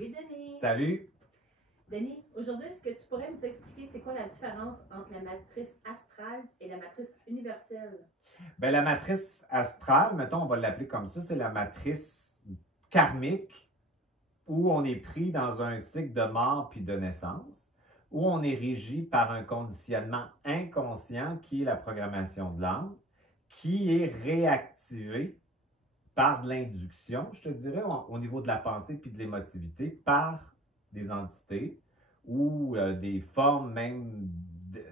Salut Denis! Salut! Denis, aujourd'hui, est-ce que tu pourrais nous expliquer c'est quoi la différence entre la matrice astrale et la matrice universelle? Bien, la matrice astrale, mettons, on va l'appeler comme ça, c'est la matrice karmique où on est pris dans un cycle de mort puis de naissance, où on est régi par un conditionnement inconscient qui est la programmation de l'âme, qui est réactivé par de l'induction, je te dirais, au niveau de la pensée puis de l'émotivité, par des entités ou des formes même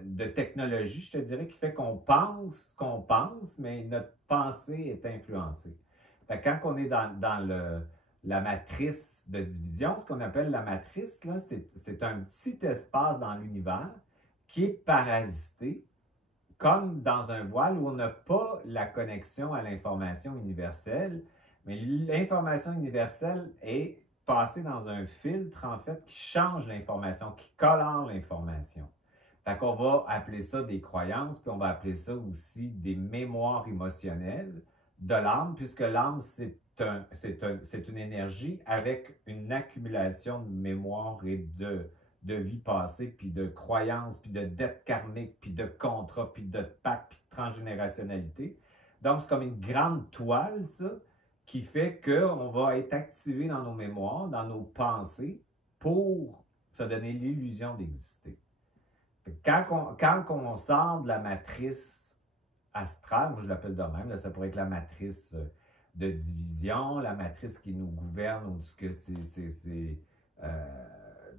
de technologie, je te dirais, qui fait qu'on pense, mais notre pensée est influencée. Fait que quand on est dans la matrice de division, ce qu'on appelle la matrice, là, c'est un petit espace dans l'univers qui est parasité, comme dans un voile où on n'a pas la connexion à l'information universelle, mais l'information universelle est passée dans un filtre, en fait, qui change l'information, qui colore l'information. Fait qu'on va appeler ça des croyances, puis on va appeler ça aussi des mémoires émotionnelles de l'âme, puisque l'âme, c'est une énergie avec une accumulation de mémoires et de vie passée, puis de croyances, puis de dettes karmiques, puis de contrats, puis de pactes, puis de transgénérationnalité. Donc, c'est comme une grande toile, ça, qui fait qu'on va être activé dans nos mémoires, dans nos pensées, pour se donner l'illusion d'exister. Quand on sort de la matrice astrale, moi je l'appelle de même, là, ça pourrait être la matrice de division, la matrice qui nous gouverne, ou ce que c'est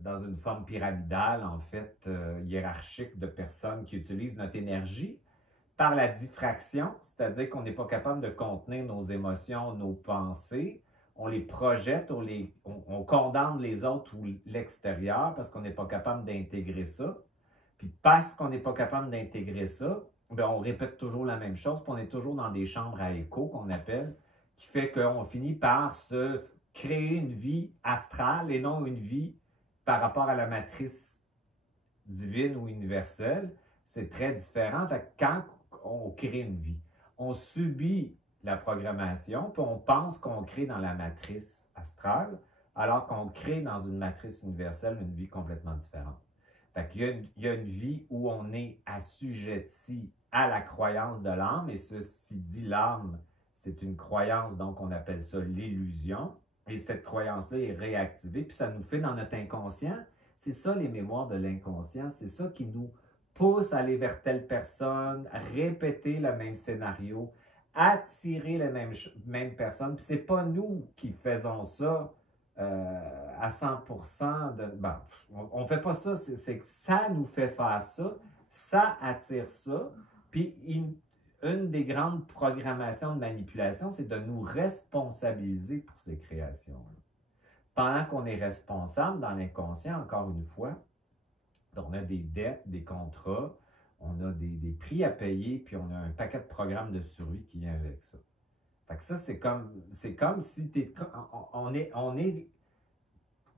dans une forme pyramidale, en fait, hiérarchique de personnes qui utilisent notre énergie par la diffraction, c'est-à-dire qu'on n'est pas capable de contenir nos émotions, nos pensées, on les projette, on condamne les autres ou l'extérieur parce qu'on n'est pas capable d'intégrer ça. Puis parce qu'on n'est pas capable d'intégrer ça, bien, on répète toujours la même chose, puis on est toujours dans des chambres à écho qu'on appelle, qui fait qu'on finit par se créer une vie astrale et non une vie par rapport à la matrice divine ou universelle. C'est très différent. Fait que quand on crée une vie, on subit la programmation, puis on pense qu'on crée dans la matrice astrale, alors qu'on crée dans une matrice universelle une vie complètement différente. Fait qu'il y a une vie où on est assujetti à la croyance de l'âme, et ceci dit, l'âme, c'est une croyance, donc on appelle ça l'illusion, et cette croyance-là est réactivée, puis ça nous fait dans notre inconscient. C'est ça les mémoires de l'inconscient, c'est ça qui nous pousse à aller vers telle personne, à répéter le même scénario, attirer les mêmes personnes, puis c'est pas nous qui faisons ça à 100%, on ne fait pas ça, c'est que ça nous fait faire ça, ça attire ça, puis une des grandes programmations de manipulation, c'est de nous responsabiliser pour ces créations. Pendant qu'on est responsable dans l'inconscient, encore une fois, on a des dettes, des contrats, on a des prix à payer, puis on a un paquet de programmes de survie qui vient avec ça. Fait que ça, c'est comme si on est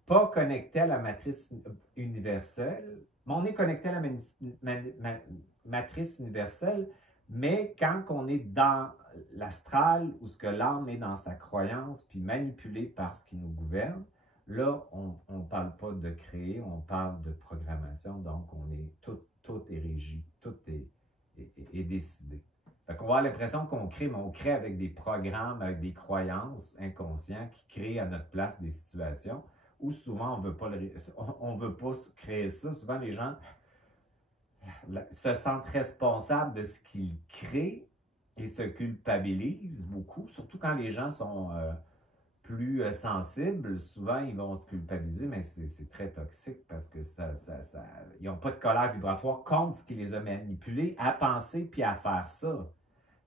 pas connecté à la matrice universelle, mais on est connecté à la matrice universelle, mais quand on est dans l'astral, où ce que l'âme est dans sa croyance, puis manipulé par ce qui nous gouverne, là, on ne parle pas de créer, on parle de programmation, donc tout est régi, tout est décidé. Fait qu'on va avoir l'impression qu'on crée, mais on crée avec des programmes, avec des croyances inconscientes qui créent à notre place des situations où souvent on veut pas créer ça. Souvent les gens se sentent responsables de ce qu'ils créent et se culpabilisent beaucoup, surtout quand les gens sont plus sensibles. Souvent ils vont se culpabiliser, mais c'est très toxique parce que ils n'ont pas de colère vibratoire contre ce qui les a manipulés à penser puis à faire ça.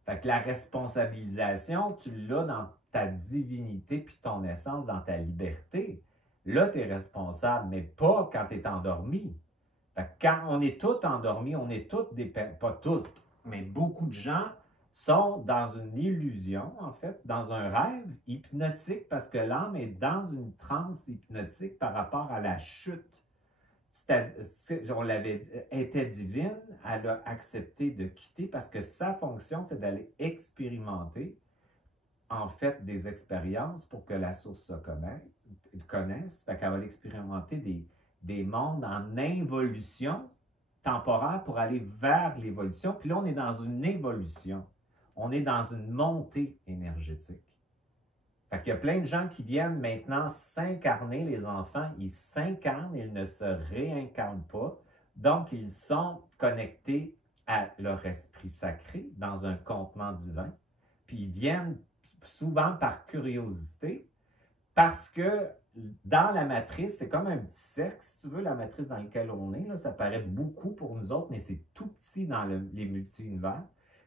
Fait que la responsabilisation, tu l'as dans ta divinité puis ton essence, dans ta liberté. Là, tu es responsable, mais pas quand tu es endormi. Fait que quand on est tous endormis, on est tous pas tous, mais beaucoup de gens sont dans une illusion, en fait, dans un rêve hypnotique, parce que l'âme est dans une transe hypnotique par rapport à la chute. On l'avait dit, elle était divine, elle a accepté de quitter parce que sa fonction, c'est d'aller expérimenter, en fait, des expériences pour que la source se connaisse. connaissent. Fait qu'elle va expérimenter des mondes en involution temporaire pour aller vers l'évolution. Puis là, on est dans une évolution. On est dans une montée énergétique. Fait qu'il y a plein de gens qui viennent maintenant s'incarner, les enfants, ils s'incarnent, ils ne se réincarnent pas. Donc, ils sont connectés à leur esprit sacré dans un contenant divin. Puis ils viennent souvent par curiosité, parce que dans la matrice, c'est comme un petit cercle, si tu veux, la matrice dans laquelle on est. Là, ça paraît beaucoup pour nous autres, mais c'est tout petit dans les multi-univers.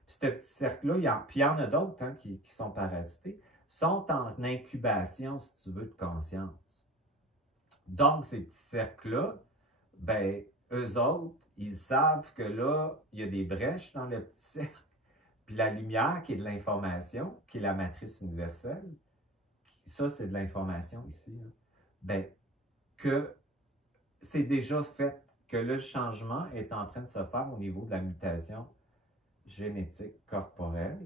Puis ce petit cercle-là, puis il y en a d'autres hein, qui sont parasités, sont en incubation, si tu veux, de conscience. Donc, ces petits cercles-là, ben, eux autres, ils savent que là, il y a des brèches dans le petit cercle. Puis la lumière, qui est de l'information, qui est la matrice universelle, ça, c'est de l'information ici, hein, ben, que c'est déjà fait, que le changement est en train de se faire au niveau de la mutation génétique corporelle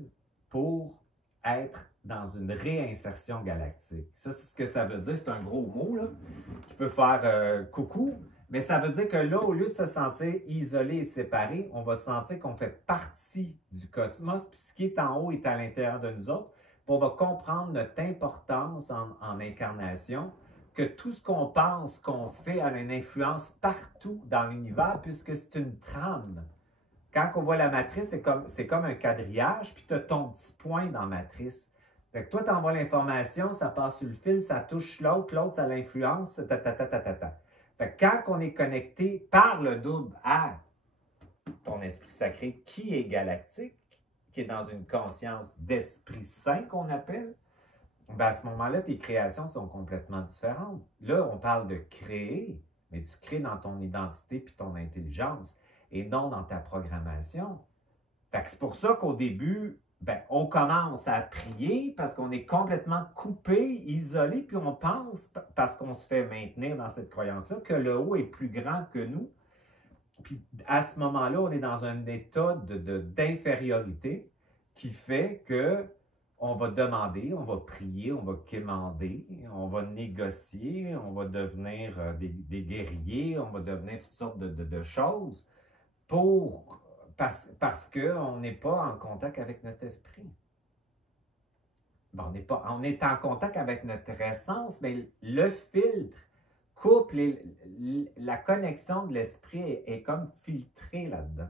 pour être dans une réinsertion galactique. Ça, c'est ce que ça veut dire. C'est un gros mot, là, qui peut faire coucou, mais ça veut dire que là, au lieu de se sentir isolé et séparé, on va sentir qu'on fait partie du cosmos, puis ce qui est en haut est à l'intérieur de nous autres, puis on va comprendre notre importance en incarnation, que tout ce qu'on pense, qu'on fait, a une influence partout dans l'univers, puisque c'est une trame. Quand on voit la matrice, c'est comme un quadrillage, puis tu as ton petit point dans la matrice. Fait que toi, tu envoies l'information, ça passe sur le fil, ça touche l'autre, l'autre, ça l'influence, ta. Fait que quand on est connecté par le double à ton esprit sacré, qui est galactique, qui est dans une conscience d'esprit saint qu'on appelle, ben à ce moment-là, tes créations sont complètement différentes. Là, on parle de créer, mais tu crées dans ton identité puis ton intelligence et non dans ta programmation. Fait que c'est pour ça qu'au début, ben, on commence à prier parce qu'on est complètement coupé, isolé, puis on pense, parce qu'on se fait maintenir dans cette croyance-là, que le haut est plus grand que nous. Puis à ce moment-là, on est dans un état d'infériorité qui fait que on va demander, on va prier, on va quémander, on va négocier, on va devenir des guerriers, on va devenir toutes sortes de choses parce qu'on n'est pas en contact avec notre esprit. Bon, on est en contact avec notre essence, mais le filtre coupe la connexion de l'esprit est comme filtrée là-dedans.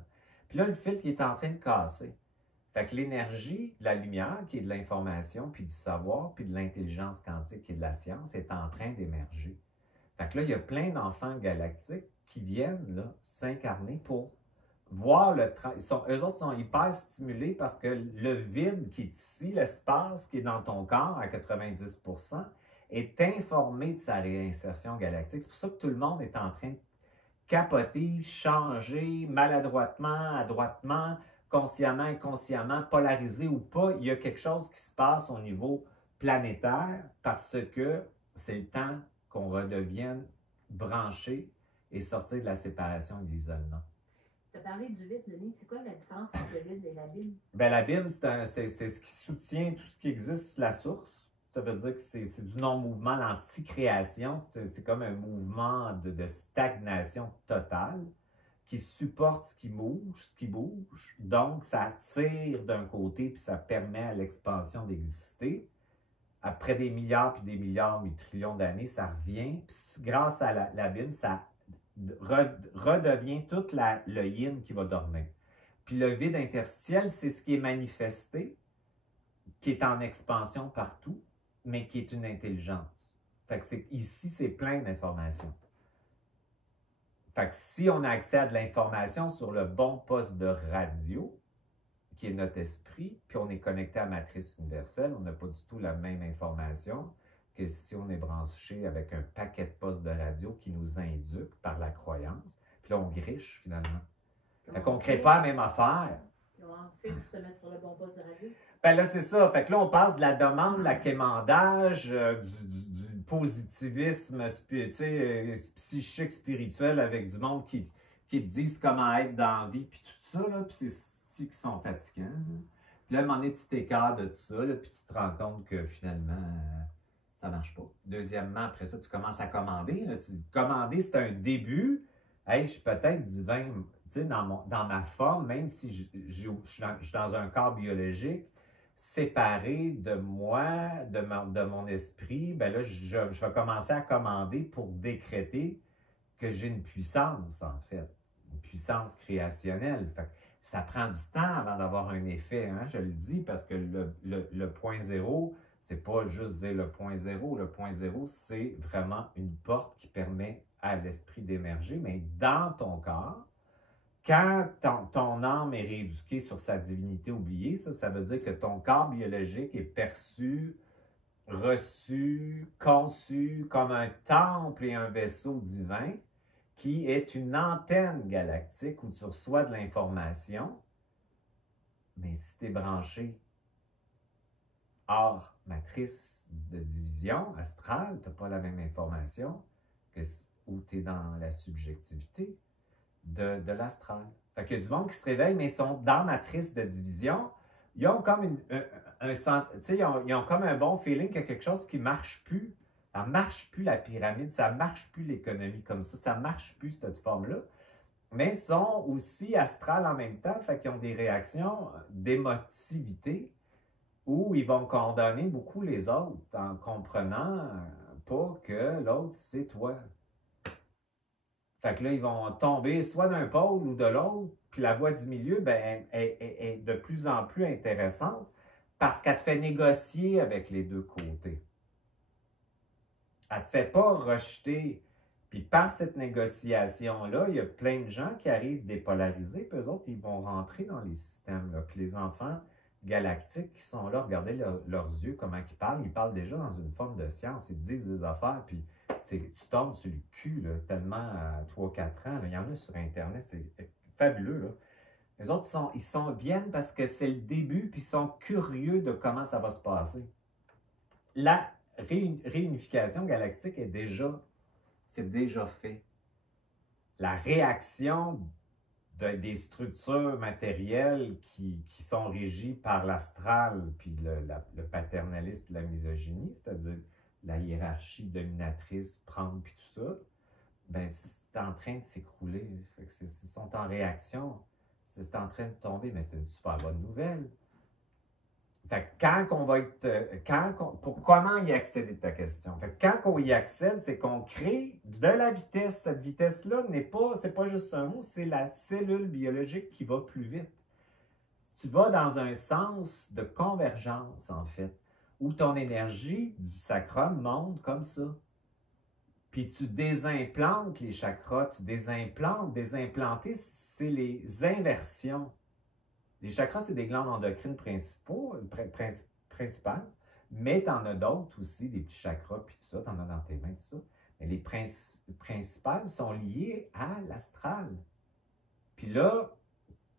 Puis là, le filtre il est en train de casser. Fait que l'énergie de la lumière, qui est de l'information, puis du savoir, puis de l'intelligence quantique, qui est de la science, est en train d'émerger. Fait que là, il y a plein d'enfants galactiques qui viennent là s'incarner pour voir eux autres sont hyper stimulés parce que le vide qui est ici, l'espace qui est dans ton corps à 90%, est informé de sa réinsertion galactique. C'est pour ça que tout le monde est en train de capoter, changer, maladroitement, adroitement, consciemment, inconsciemment, polarisé ou pas. Il y a quelque chose qui se passe au niveau planétaire parce que c'est le temps qu'on redevienne branché et sortir de la séparation et de l'isolement. Tu as parlé du vide, Denis. C'est quoi la différence entre le vide et l'abîme? Bien, l'abîme, c'est ce qui soutient tout ce qui existe, la source. Ça veut dire que c'est du non-mouvement, l'anti-création. C'est comme un mouvement de stagnation totale qui supporte ce qui bouge. Donc, ça attire d'un côté puis ça permet à l'expansion d'exister. Après des milliards puis des milliards, des trillions d'années, ça revient. Puis grâce à l'abîme, ça redevient tout le yin qui va dormir. Puis le vide interstitiel, c'est ce qui est manifesté, qui est en expansion partout, mais qui est une intelligence. Fait que ici, c'est plein d'informations. Fait que si on a accès à de l'information sur le bon poste de radio, qui est notre esprit, puis on est connecté à la matrice universelle, on n'a pas du tout la même information que si on est branché avec un paquet de postes de radio qui nous induque par la croyance. Puis là, on griche finalement. Fait qu'on ne crée pas la même affaire. Puis on filtre se mettre sur le bon poste de radio. Ben là, c'est ça. Fait que là, on passe de la demande, de la quémandage, du positivisme psychique, spirituel avec du monde qui te disent comment être dans la vie, puis tout ça, là, puis c'est ceux qui sont fatigants. Là. Puis là, à un moment donné, tu t'écartes de tout ça, là, puis tu te rends compte que finalement, ça ne marche pas. Deuxièmement, après ça, tu commences à commander. Là, tu dis, commander, c'est un début. Hey, je suis peut-être divin, tu sais, dans ma forme, même si je suis dans un corps biologique, séparé de moi, de mon esprit, ben là, je vais commencer à commander pour décréter que j'ai une puissance, en fait, une puissance créationnelle. Fait que ça prend du temps avant d'avoir un effet, hein, je le dis, parce que le point zéro, c'est pas juste dire le point zéro. Le point zéro, c'est vraiment une porte qui permet à l'esprit d'émerger, mais dans ton corps, quand ton âme est rééduquée sur sa divinité oubliée, ça veut dire que ton corps biologique est perçu, reçu, conçu comme un temple et un vaisseau divin qui est une antenne galactique où tu reçois de l'information, mais si tu es branché hors matrice de division astrale, tu n'as pas la même information que où tu es dans la subjectivité de l'astral. Fait qu'il y a du monde qui se réveille, mais ils sont dans matrice de division. Ils ont comme ils ont comme un bon feeling qu'il y a quelque chose qui ne marche plus. Ça ne marche plus la pyramide, ça ne marche plus l'économie comme ça ne marche plus cette forme-là. Mais ils sont aussi astrales en même temps, fait qu'ils ont des réactions d'émotivité où ils vont condamner beaucoup les autres en comprenant pas que l'autre, c'est toi. Fait que là, ils vont tomber soit d'un pôle ou de l'autre, puis la voie du milieu ben, est de plus en plus intéressante parce qu'elle te fait négocier avec les deux côtés. Elle ne te fait pas rejeter. Puis par cette négociation-là, il y a plein de gens qui arrivent dépolarisés, puis eux autres, ils vont rentrer dans les systèmes. Là. Puis les enfants galactiques qui sont là, regardez leurs yeux, comment ils parlent déjà dans une forme de science, ils disent des affaires, puis tu tombes sur le cul, là, tellement à 3-4 ans. Là. Il y en a sur Internet, c'est fabuleux. Là. Les autres, viennent parce que c'est le début, puis ils sont curieux de comment ça va se passer. La réunification galactique c'est déjà fait. La réaction des structures matérielles qui sont régies par l'astral, puis le paternalisme et la misogynie, c'est-à-dire la hiérarchie dominatrice, prendre, puis tout ça, ben, c'est en train de s'écrouler. Ils sont en réaction. C'est en train de tomber, mais c'est une super bonne nouvelle. Fait que quand on va être. Comment y accéder, ta question? Fait que quand on y accède, c'est qu'on crée de la vitesse. Cette vitesse-là c'est pas juste un mot, c'est la cellule biologique qui va plus vite. Tu vas dans un sens de convergence, en fait, où ton énergie du sacrum monte comme ça. Puis tu désimplantes les chakras, désimplanter, c'est les inversions. Les chakras, c'est des glandes endocrines principales, mais tu en as d'autres aussi, des petits chakras, puis tout ça, tu en as dans tes mains, tout ça. Mais les principales sont liées à l'astral. Puis là,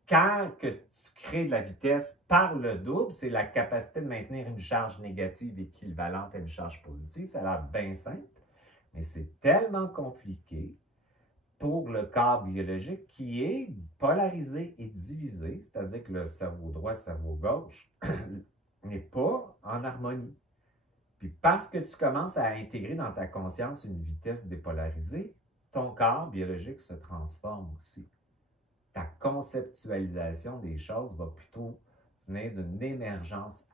quand que tu crées de la vitesse par le double, c'est la capacité de maintenir une charge négative équivalente à une charge positive. Ça a l'air bien simple, mais c'est tellement compliqué pour le corps biologique qui est polarisé et divisé, c'est-à-dire que le cerveau droit, le cerveau gauche n'est pas en harmonie. Puis parce que tu commences à intégrer dans ta conscience une vitesse dépolarisée, ton corps biologique se transforme aussi. Ta conceptualisation des choses va plutôt venir d'une émergence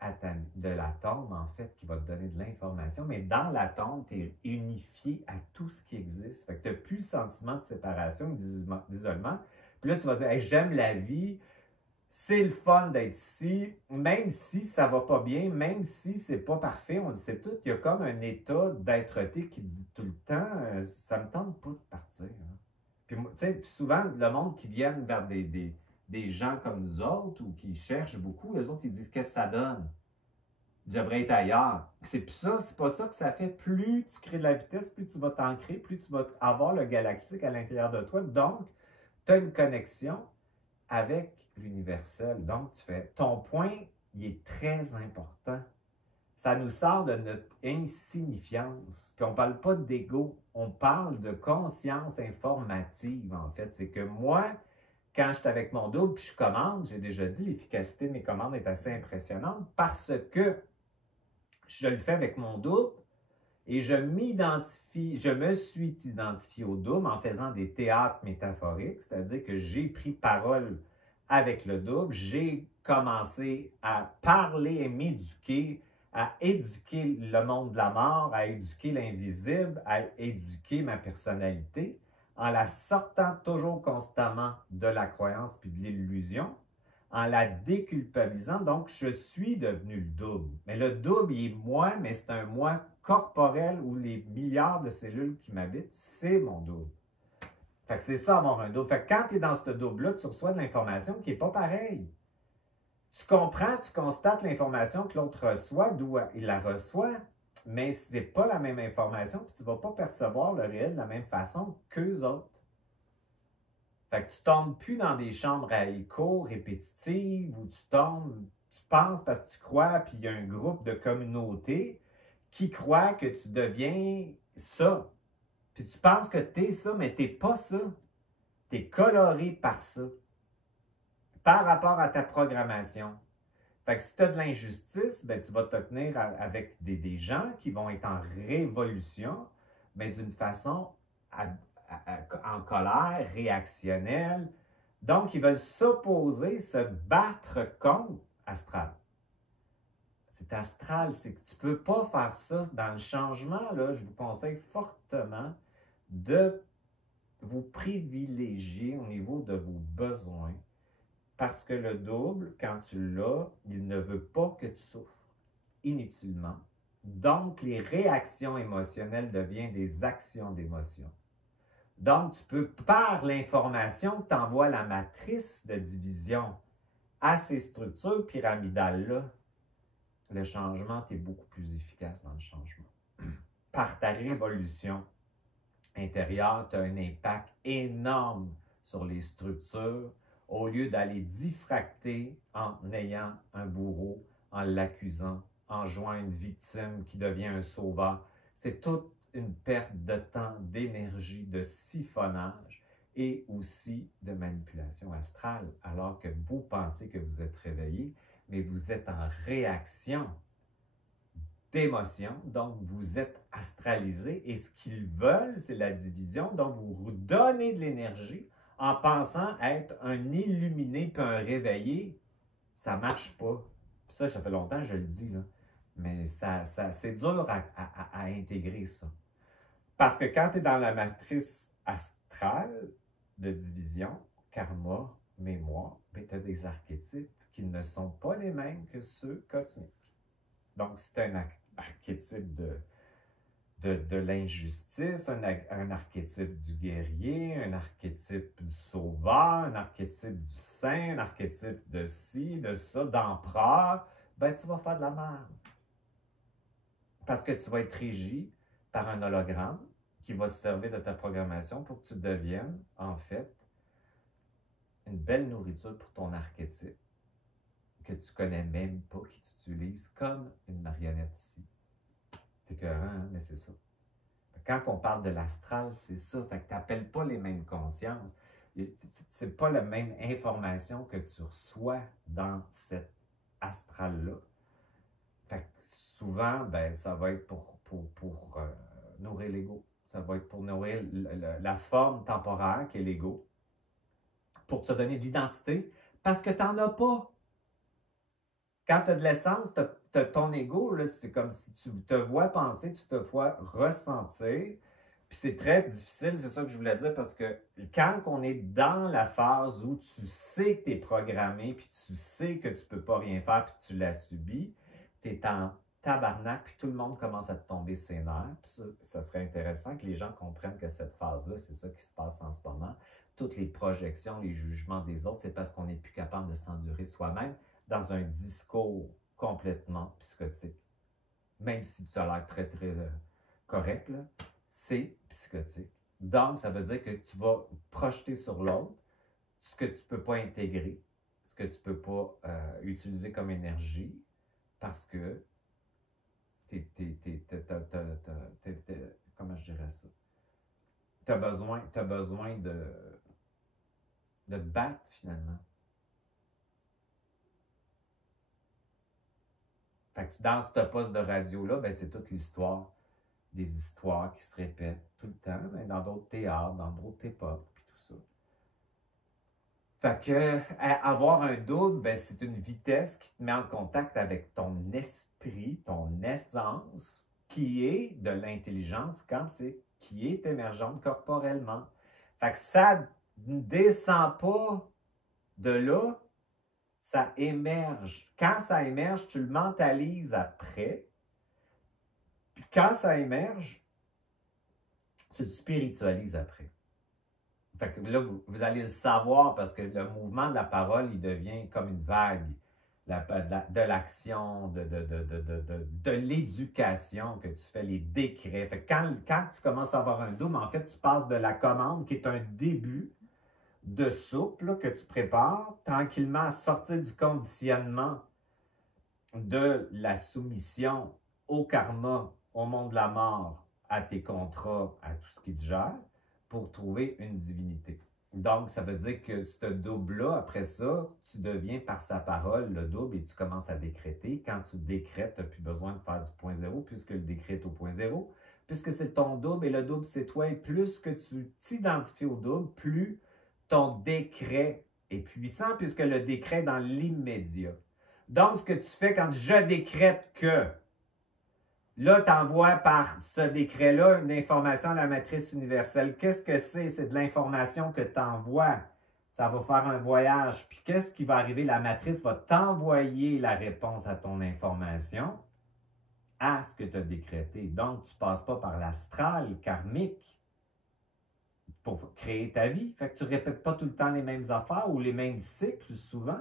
de l'atome, en fait, qui va te donner de l'information. Mais dans l'atome, tu es unifié à tout ce qui existe. Fait que tu n'as plus le sentiment de séparation, d'isolement. Puis là, tu vas dire, hey, j'aime la vie, c'est le fun d'être ici, même si ça ne va pas bien, même si c'est pas parfait, on le sait tout. Il y a comme un état d'être-té qui dit tout le temps, ça ne me tente pas de partir. Hein. Puis, tu sais, souvent, le monde qui vient vers des gens comme nous autres ou qui cherchent beaucoup, les autres, ils disent qu'est-ce que ça donne? Je devrais être ailleurs. C'est pas ça que ça fait. Plus tu crées de la vitesse, plus tu vas t'ancrer, plus tu vas avoir le galactique à l'intérieur de toi. Donc, tu as une connexion avec l'universel. Donc, ton point, il est très important. Ça nous sort de notre insignifiance. Puis on ne parle pas d'ego, on parle de conscience informative, en fait. C'est que moi, quand je suis avec mon double puis je commande, j'ai déjà dit, l'efficacité de mes commandes est assez impressionnante parce que je le fais avec mon double, Et je me suis identifié au double en faisant des théâtres métaphoriques, c'est-à-dire que j'ai pris parole avec le double, j'ai commencé à parler et m'éduquer, à éduquer le monde de la mort, à éduquer l'invisible, à éduquer ma personnalité, en la sortant toujours constamment de la croyance puis de l'illusion, en la déculpabilisant. Donc, je suis devenu le double. Mais le double, il est moi, mais c'est un moi corporel où les milliards de cellules qui m'habitent, c'est mon double. Fait que c'est ça, avoir un double. Fait que quand tu es dans ce double-là, tu reçois de l'information qui n'est pas pareille. Tu comprends, tu constates l'information que l'autre reçoit, d'où il la reçoit, mais ce n'est pas la même information, puis tu ne vas pas percevoir le réel de la même façon qu'eux autres. Fait que tu tombes plus dans des chambres à écho répétitives où tu penses parce que tu crois, puis il y a un groupe de communauté qui croit que tu deviens ça. Puis tu penses que tu es ça, mais tu n'es pas ça. Tu es coloré par ça, par rapport à ta programmation. Fait que si tu as de l'injustice, ben, tu vas te tenir avec des gens qui vont être en révolution, mais d'une façon en colère, réactionnelle. Donc, ils veulent s'opposer, se battre contre Astral. C'est astral, c'est que tu ne peux pas faire ça dans le changement. Là, je vous conseille fortement de vous privilégier au niveau de vos besoins. Parce que le double, quand tu l'as, il ne veut pas que tu souffres inutilement. Donc, les réactions émotionnelles deviennent des actions d'émotion. Donc, tu peux, par l'information que t'envoie la matrice de division à ces structures pyramidales-là, le changement, tu es beaucoup plus efficace dans le changement. Par ta révolution intérieure, tu as un impact énorme sur les structures au lieu d'aller diffracter en ayant un bourreau, en l'accusant, en jouant une victime qui devient un sauveur. C'est toute une perte de temps, d'énergie, de siphonnage et aussi de manipulation astrale, alors que vous pensez que vous êtes réveillé, mais vous êtes en réaction d'émotion, donc vous êtes astralisé et ce qu'ils veulent, c'est la division, donc vous vous donnez de l'énergie en pensant être un illuminé puis un réveillé. Ça ne marche pas. Ça fait longtemps que je le dis, là. Mais c'est dur à intégrer ça. Parce que quand tu es dans la matrice astrale de division, karma, mémoire, ben, tu as des archétypes qui ne sont pas les mêmes que ceux cosmiques. Donc, si tu as un archétype de l'injustice, un archétype du guerrier, un archétype du sauveur, un archétype du saint, un archétype de ci, de ça, d'empereur, ben tu vas faire de la merde. Parce que tu vas être régi par un hologramme qui va se servir de ta programmation pour que tu deviennes, en fait, une belle nourriture pour ton archétype que tu connais même pas, qui tu utilises comme une marionnette ici. C'est écœurant, hein? Mais c'est ça. Quand on parle de l'astral, c'est ça. Fait que tu n'appelles pas les mêmes consciences. C'est pas la même information que tu reçois dans cet astral-là. Fait que souvent, ben, ça va être pour nourrir l'ego. Ça va être pour nourrir la forme temporaire qui est l'ego. Pour te donner de l'identité. Parce que tu n'en as pas. Quand tu as de l'essence, ton ego, c'est comme si tu te vois penser, tu te vois ressentir. Puis c'est très difficile, c'est ça que je voulais dire, parce que quand on est dans la phase où tu sais que tu es programmé, puis tu sais que tu ne peux pas rien faire, puis tu l'as subi, tu es en tabarnak, puis tout le monde commence à te tomber ses nerfs. Puis ça serait intéressant que les gens comprennent que cette phase-là, c'est ça qui se passe en ce moment. Toutes les projections, les jugements des autres, c'est parce qu'on n'est plus capable de s'endurer soi-même dans un discours complètement psychotique. Même si tu as l'air très, très correct, là, c'est psychotique. Donc, ça veut dire que tu vas projeter sur l'autre ce que tu ne peux pas intégrer, ce que tu ne peux pas utiliser comme énergie, parce que comment je dirais ça? Tu as besoin de te battre, finalement. Fait que dans ce poste de radio-là, ben, c'est toute l'histoire des histoires qui se répètent tout le temps, mais dans d'autres théâtres, dans d'autres époques, puis tout ça. Fait que avoir un double, ben, c'est une vitesse qui te met en contact avec ton esprit, ton essence, qui est de l'intelligence quantique, qui est émergente corporellement. Fait que ça ne descend pas de là, ça émerge. Quand ça émerge, tu le mentalises après. Puis quand ça émerge, tu le spiritualises après. Fait que là, vous allez le savoir parce que le mouvement de la parole, il devient comme une vague de l'action, de l'éducation que tu fais, les décrets. Fait que quand tu commences à avoir un double, en fait, tu passes de la commande qui est un début de soupe là, que tu prépares tranquillement à sortir du conditionnement de la soumission au karma, au monde de la mort, à tes contrats, à tout ce qui te gère, pour trouver une divinité. Donc, ça veut dire que ce double-là, après ça, tu deviens par sa parole le double et tu commences à décréter. Quand tu décrètes, tu n'as plus besoin de faire du point zéro puisque le décret est au point zéro, puisque c'est ton double et le double, c'est toi. Et plus que tu t'identifies au double, plus ton décret est puissant puisque le décret est dans l'immédiat. Donc, ce que tu fais quand je décrète que, là, tu envoies par ce décret-là une information à la matrice universelle. Qu'est-ce que c'est? C'est de l'information que tu envoies. Ça va faire un voyage. Puis qu'est-ce qui va arriver? La matrice va t'envoyer la réponse à ton information, à ce que tu as décrété. Donc, tu ne passes pas par l'astral karmique pour créer ta vie. Fait que tu ne répètes pas tout le temps les mêmes affaires ou les mêmes cycles souvent.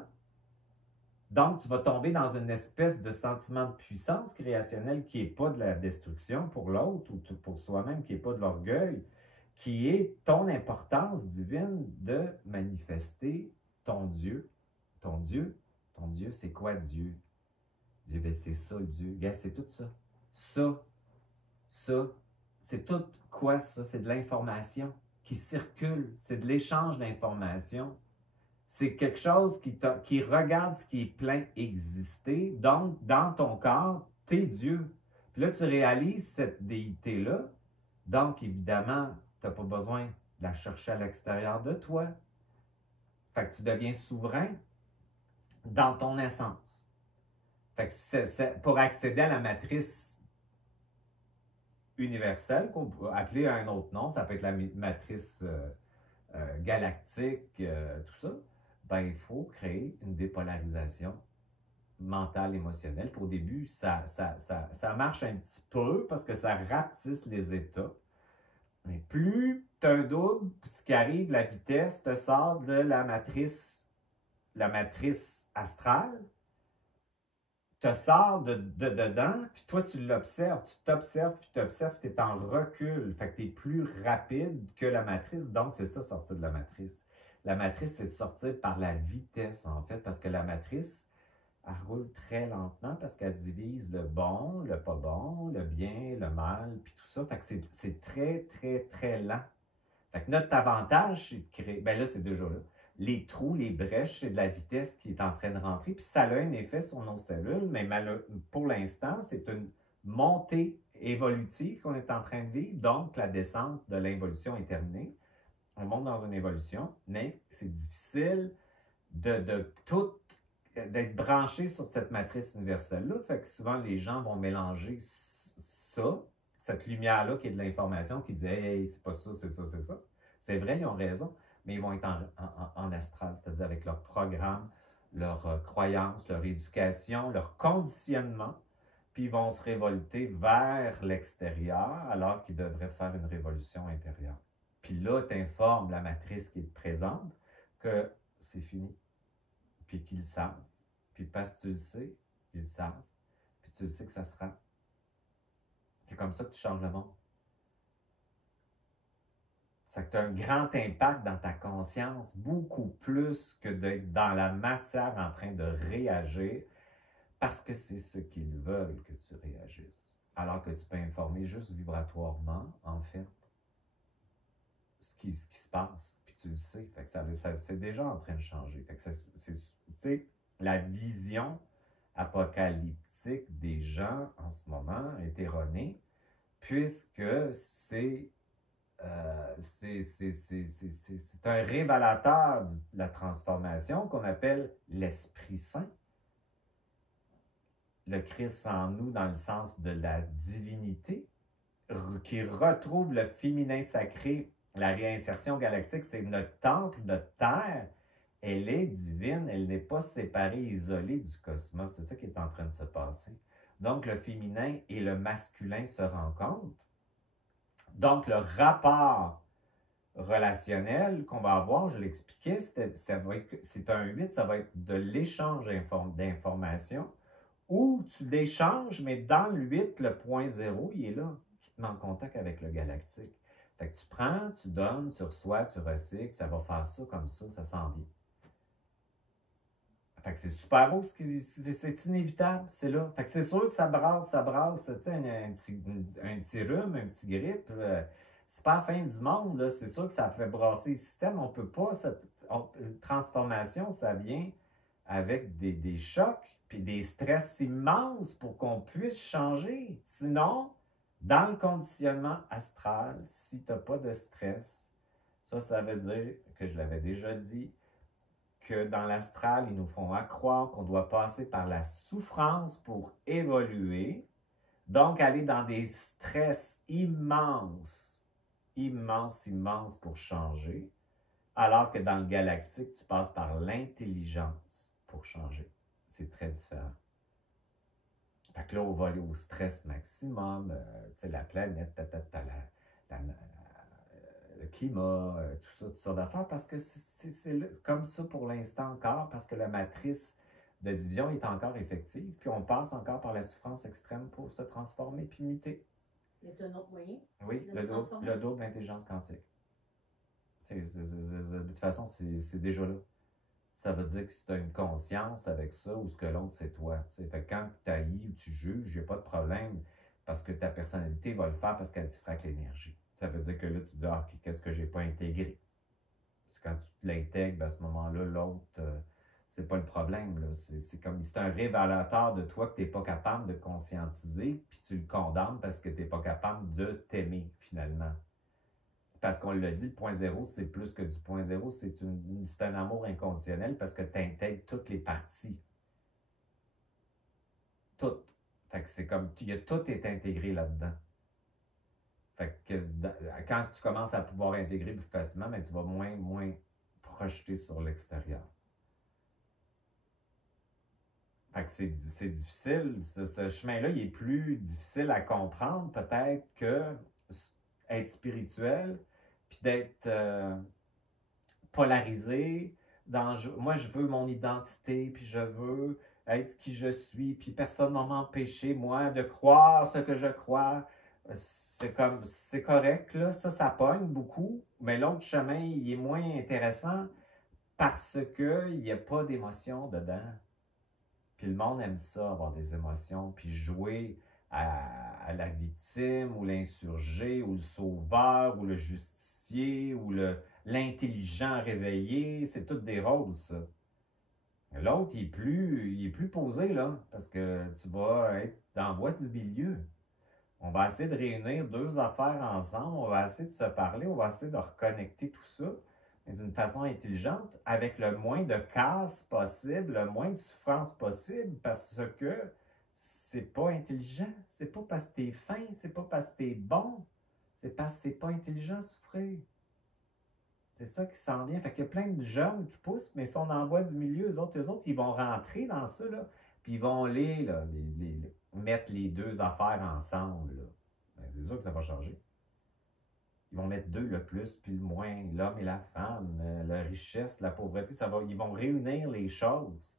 Donc, tu vas tomber dans une espèce de sentiment de puissance créationnelle qui n'est pas de la destruction pour l'autre ou pour soi-même, qui n'est pas de l'orgueil, qui est ton importance divine de manifester ton Dieu. Ton Dieu, c'est quoi Dieu? Dieu, ben c'est ça le Dieu. Regarde, c'est tout ça. Ça, c'est tout quoi ça? C'est de l'information qui circule, c'est de l'échange d'informations. C'est quelque chose qui regarde ce qui est plein exister. Donc, dans ton corps, t'es Dieu. Puis là, tu réalises cette déité-là. Donc, évidemment, tu n'as pas besoin de la chercher à l'extérieur de toi. Fait que tu deviens souverain dans ton essence. Fait que pour accéder à la matrice universelle, qu'on peut appeler un autre nom, ça peut être la matrice galactique, tout ça. Ben, il faut créer une dépolarisation mentale, émotionnelle. Puis au début, ça marche un petit peu parce que ça rapetisse les états. Mais plus tu as un double, ce qui arrive, la vitesse te sort de la matrice astrale, te sort de dedans, puis toi, tu l'observes, tu t'observes, puis tu t'observes, tu es en recul. Fait que tu es plus rapide que la matrice. Donc, c'est ça, sortir de la matrice. La matrice, c'est de sortir par la vitesse, en fait, parce que la matrice, elle roule très lentement parce qu'elle divise le bon, le pas bon, le bien, le mal, puis tout ça. Fait que c'est très, très, très lent. Fait que notre avantage, c'est de créer, ben là, c'est déjà là. Les trous, les brèches, c'est de la vitesse qui est en train de rentrer, puis ça a un effet sur nos cellules, mais pour l'instant, c'est une montée évolutive qu'on est en train de vivre, donc la descente de l'involution est terminée. On monte dans une évolution, mais c'est difficile d'être branché sur cette matrice universelle-là. Fait que souvent, les gens vont mélanger ça, cette lumière-là qui est de l'information, qui dit « Hey, c'est pas ça, c'est ça, c'est ça ». C'est vrai, ils ont raison, mais ils vont être en astral, c'est-à-dire avec leur programme, leurs croyances, leur éducation, leur conditionnement, puis ils vont se révolter vers l'extérieur alors qu'ils devraient faire une révolution intérieure. Puis là, tu informes la matrice qui est présente que c'est fini. Puis qu'ils le savent. Puis parce que tu le sais, ils le savent. Puis tu le sais que ça sera. C'est comme ça que tu changes le monde. C'est que tu as un grand impact dans ta conscience, beaucoup plus que d'être dans la matière en train de réagir, parce que c'est ce qu'ils veulent que tu réagisses. Alors que tu peux informer juste vibratoirement, en fait, ce qui se passe, puis tu le sais. Fait que c'est déjà en train de changer. Fait que c'est la vision apocalyptique des gens en ce moment est erronée puisque c'est un révélateur de la transformation qu'on appelle l'Esprit Saint. Le Christ en nous dans le sens de la divinité, qui retrouve le féminin sacré. La réinsertion galactique, c'est notre temple, notre terre. Elle est divine, elle n'est pas séparée, isolée du cosmos. C'est ça qui est en train de se passer. Donc, le féminin et le masculin se rencontrent. Donc, le rapport relationnel qu'on va avoir, je l'expliquais, c'est un 8, ça va être de l'échange d'informations, où tu l'échanges, mais dans le 8, le point 0, il est là, qui te met en contact avec le galactique. Fait que tu prends, tu donnes, tu reçois, tu recycles, ça va faire ça comme ça sent bien. Fait que c'est super beau, c'est inévitable, c'est là. Fait que c'est sûr que ça brasse, tu sais, un petit rhume, un petit grippe, c'est pas la fin du monde, là. C'est sûr que ça fait brasser le système, on peut pas, transformation, ça vient avec des chocs, puis des stress immenses pour qu'on puisse changer. Sinon, dans le conditionnement astral, si tu n'as pas de stress, ça veut dire, que je l'avais déjà dit, que dans l'astral, ils nous font croire qu'on doit passer par la souffrance pour évoluer, donc aller dans des stress immenses pour changer, alors que dans le galactique, tu passes par l'intelligence pour changer. C'est très différent. Fait que là, on va aller au stress maximum, tu sais, la planète, le climat, tout ça, toutes sortes d'affaires, parce que c'est comme ça pour l'instant encore, parce que la matrice de division est encore effective, puis on passe encore par la souffrance extrême pour se transformer puis muter. Y a-t-il un autre moyen? Oui, le double l'intelligence quantique. De toute façon, c'est déjà là. Ça veut dire que si tu as une conscience avec ça, ou ce que l'autre, c'est toi. T'sais. Fait que quand tu haïs ou tu juges, il n'y a pas de problème, parce que ta personnalité va le faire parce qu'elle diffracte l'énergie. Ça veut dire que là, tu dis, ah, qu'est-ce que j'ai pas intégré? C'est quand tu l'intègres, à ce moment-là, l'autre, c'est pas le problème. C'est comme, c'est un révélateur de toi que tu n'es pas capable de conscientiser, puis tu le condamnes parce que tu n'es pas capable de t'aimer, finalement. Parce qu'on l'a dit, le point zéro, c'est plus que du point zéro, c'est un amour inconditionnel parce que tu intègres toutes les parties. Toutes. Fait que c'est comme, tout est intégré là-dedans. Fait que quand tu commences à pouvoir intégrer plus facilement, ben, tu vas moins projeter sur l'extérieur. Fait que c'est difficile. Ce chemin-là, il est plus difficile à comprendre peut-être que être spirituel, puis d'être polarisé. Moi, je veux mon identité, puis je veux être qui je suis, puis personne ne m'a empêché, moi, de croire ce que je crois. C'est correct, là. Ça pogne beaucoup, mais l'autre chemin, il est moins intéressant parce qu'il n'y a pas d'émotion dedans. Puis le monde aime ça, avoir des émotions, puis jouer à la victime, ou l'insurgé, ou le sauveur, ou le justicier, ou l'intelligent réveillé. C'est tous des rôles, ça. L'autre, il est plus posé, là, parce que tu vas être dans la voie du milieu. On va essayer de réunir deux affaires ensemble, on va essayer de se parler, on va essayer de reconnecter tout ça, mais d'une façon intelligente, avec le moins de casse possible, le moins de souffrance possible, parce que c'est pas intelligent. C'est pas parce que t'es fin, c'est pas parce que t'es bon, c'est parce que c'est pas intelligent souffrir. C'est ça qui s'en vient. Fait qu'il y a plein de jeunes qui poussent, mais si on envoie du milieu, eux autres, ils vont rentrer dans ça, là, puis ils vont mettre les deux affaires ensemble. Ben, c'est sûr que ça va changer. Ils vont mettre deux, le plus puis le moins, l'homme et la femme, la richesse, la pauvreté, ils vont réunir les choses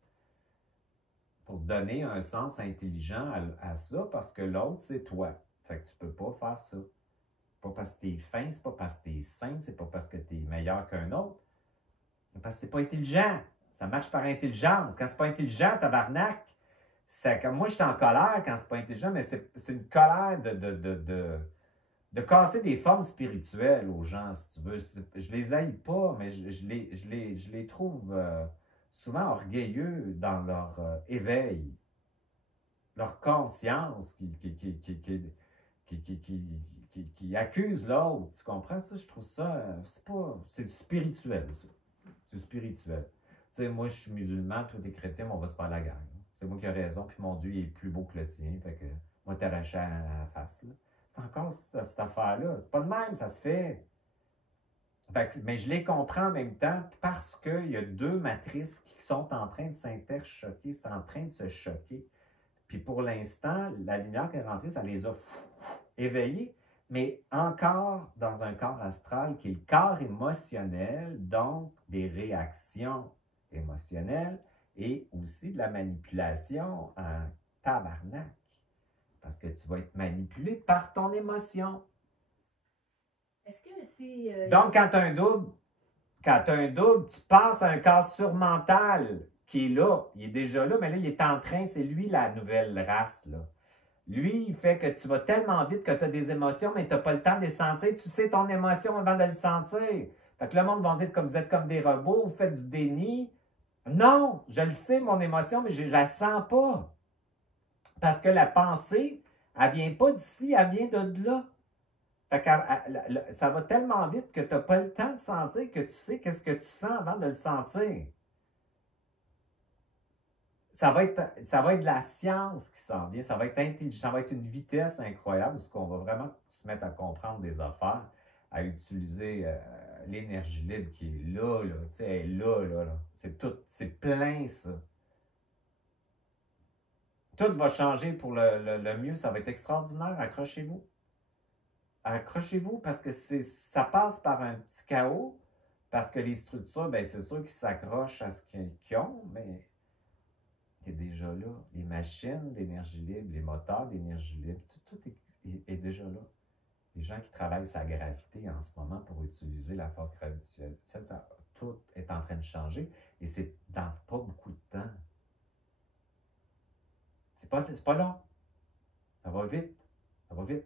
pour donner un sens intelligent à ça, parce que l'autre, c'est toi. Fait que tu peux pas faire ça. Pas parce que t'es fin, c'est pas parce que t'es sain, c'est pas parce que t'es meilleur qu'un autre. C'est parce que c'est pas intelligent. Ça marche par intelligence. Quand c'est pas intelligent, tabarnak, comme moi, je suis en colère quand c'est pas intelligent, mais c'est une colère de casser des formes spirituelles aux gens, si tu veux. Je les haïs pas, mais je les trouve souvent orgueilleux dans leur éveil, leur conscience qui qui accuse l'autre. Tu comprends ça? Je trouve ça, c'est du spirituel, ça. C'est du spirituel. Tu sais, moi, je suis musulman, toi, t'es chrétien, mais on va se faire la guerre. C'est moi qui ai raison, puis mon Dieu, il est plus beau que le tien. Fait que moi, t'arracher à la face. Là. C'est encore cette affaire-là. C'est pas de même, ça se fait. Fait que, mais je les comprends en même temps parce qu'il y a deux matrices qui sont en train de s'interchoquer, c'est en train de se choquer. Puis pour l'instant, la lumière qui est rentrée, ça les a éveillés, mais encore dans un corps astral qui est le corps émotionnel, donc des réactions émotionnelles et aussi de la manipulation en tabarnak. Parce que tu vas être manipulé par ton émotion. Est-ce que si... Donc, quand tu as un double, tu passes à un corps surmental qui est là. Il est déjà là, mais là, il est en train, c'est lui la nouvelle race, là. Lui, il fait que tu vas tellement vite que tu as des émotions, mais tu n'as pas le temps de les sentir. Tu sais ton émotion avant de le sentir. Fait que le monde va dire que vous êtes comme des robots, vous faites du déni. Non, je le sais, mon émotion, mais je ne la sens pas. Parce que la pensée, elle ne vient pas d'ici, elle vient de là. Fait que ça va tellement vite que tu n'as pas le temps de sentir que tu sais qu'est-ce que tu sens avant de le sentir. Ça va être de la science qui s'en vient, ça va être intelligent, ça va être une vitesse incroyable parce qu'on va vraiment se mettre à comprendre des affaires, à utiliser l'énergie libre qui est là, tu sais, elle est là. C'est plein ça. Tout va changer pour le mieux, ça va être extraordinaire, accrochez-vous. Accrochez-vous parce que ça passe par un petit chaos, parce que les structures, bien, c'est sûr qu'ils s'accrochent à ce qu'ils ont, mais c'est déjà là. Les machines d'énergie libre, les moteurs d'énergie libre, tout est déjà là. Les gens qui travaillent sa gravité en ce moment pour utiliser la force gravitationnelle, tout est en train de changer et c'est dans pas beaucoup de temps. C'est pas long. Ça va vite. Ça va vite.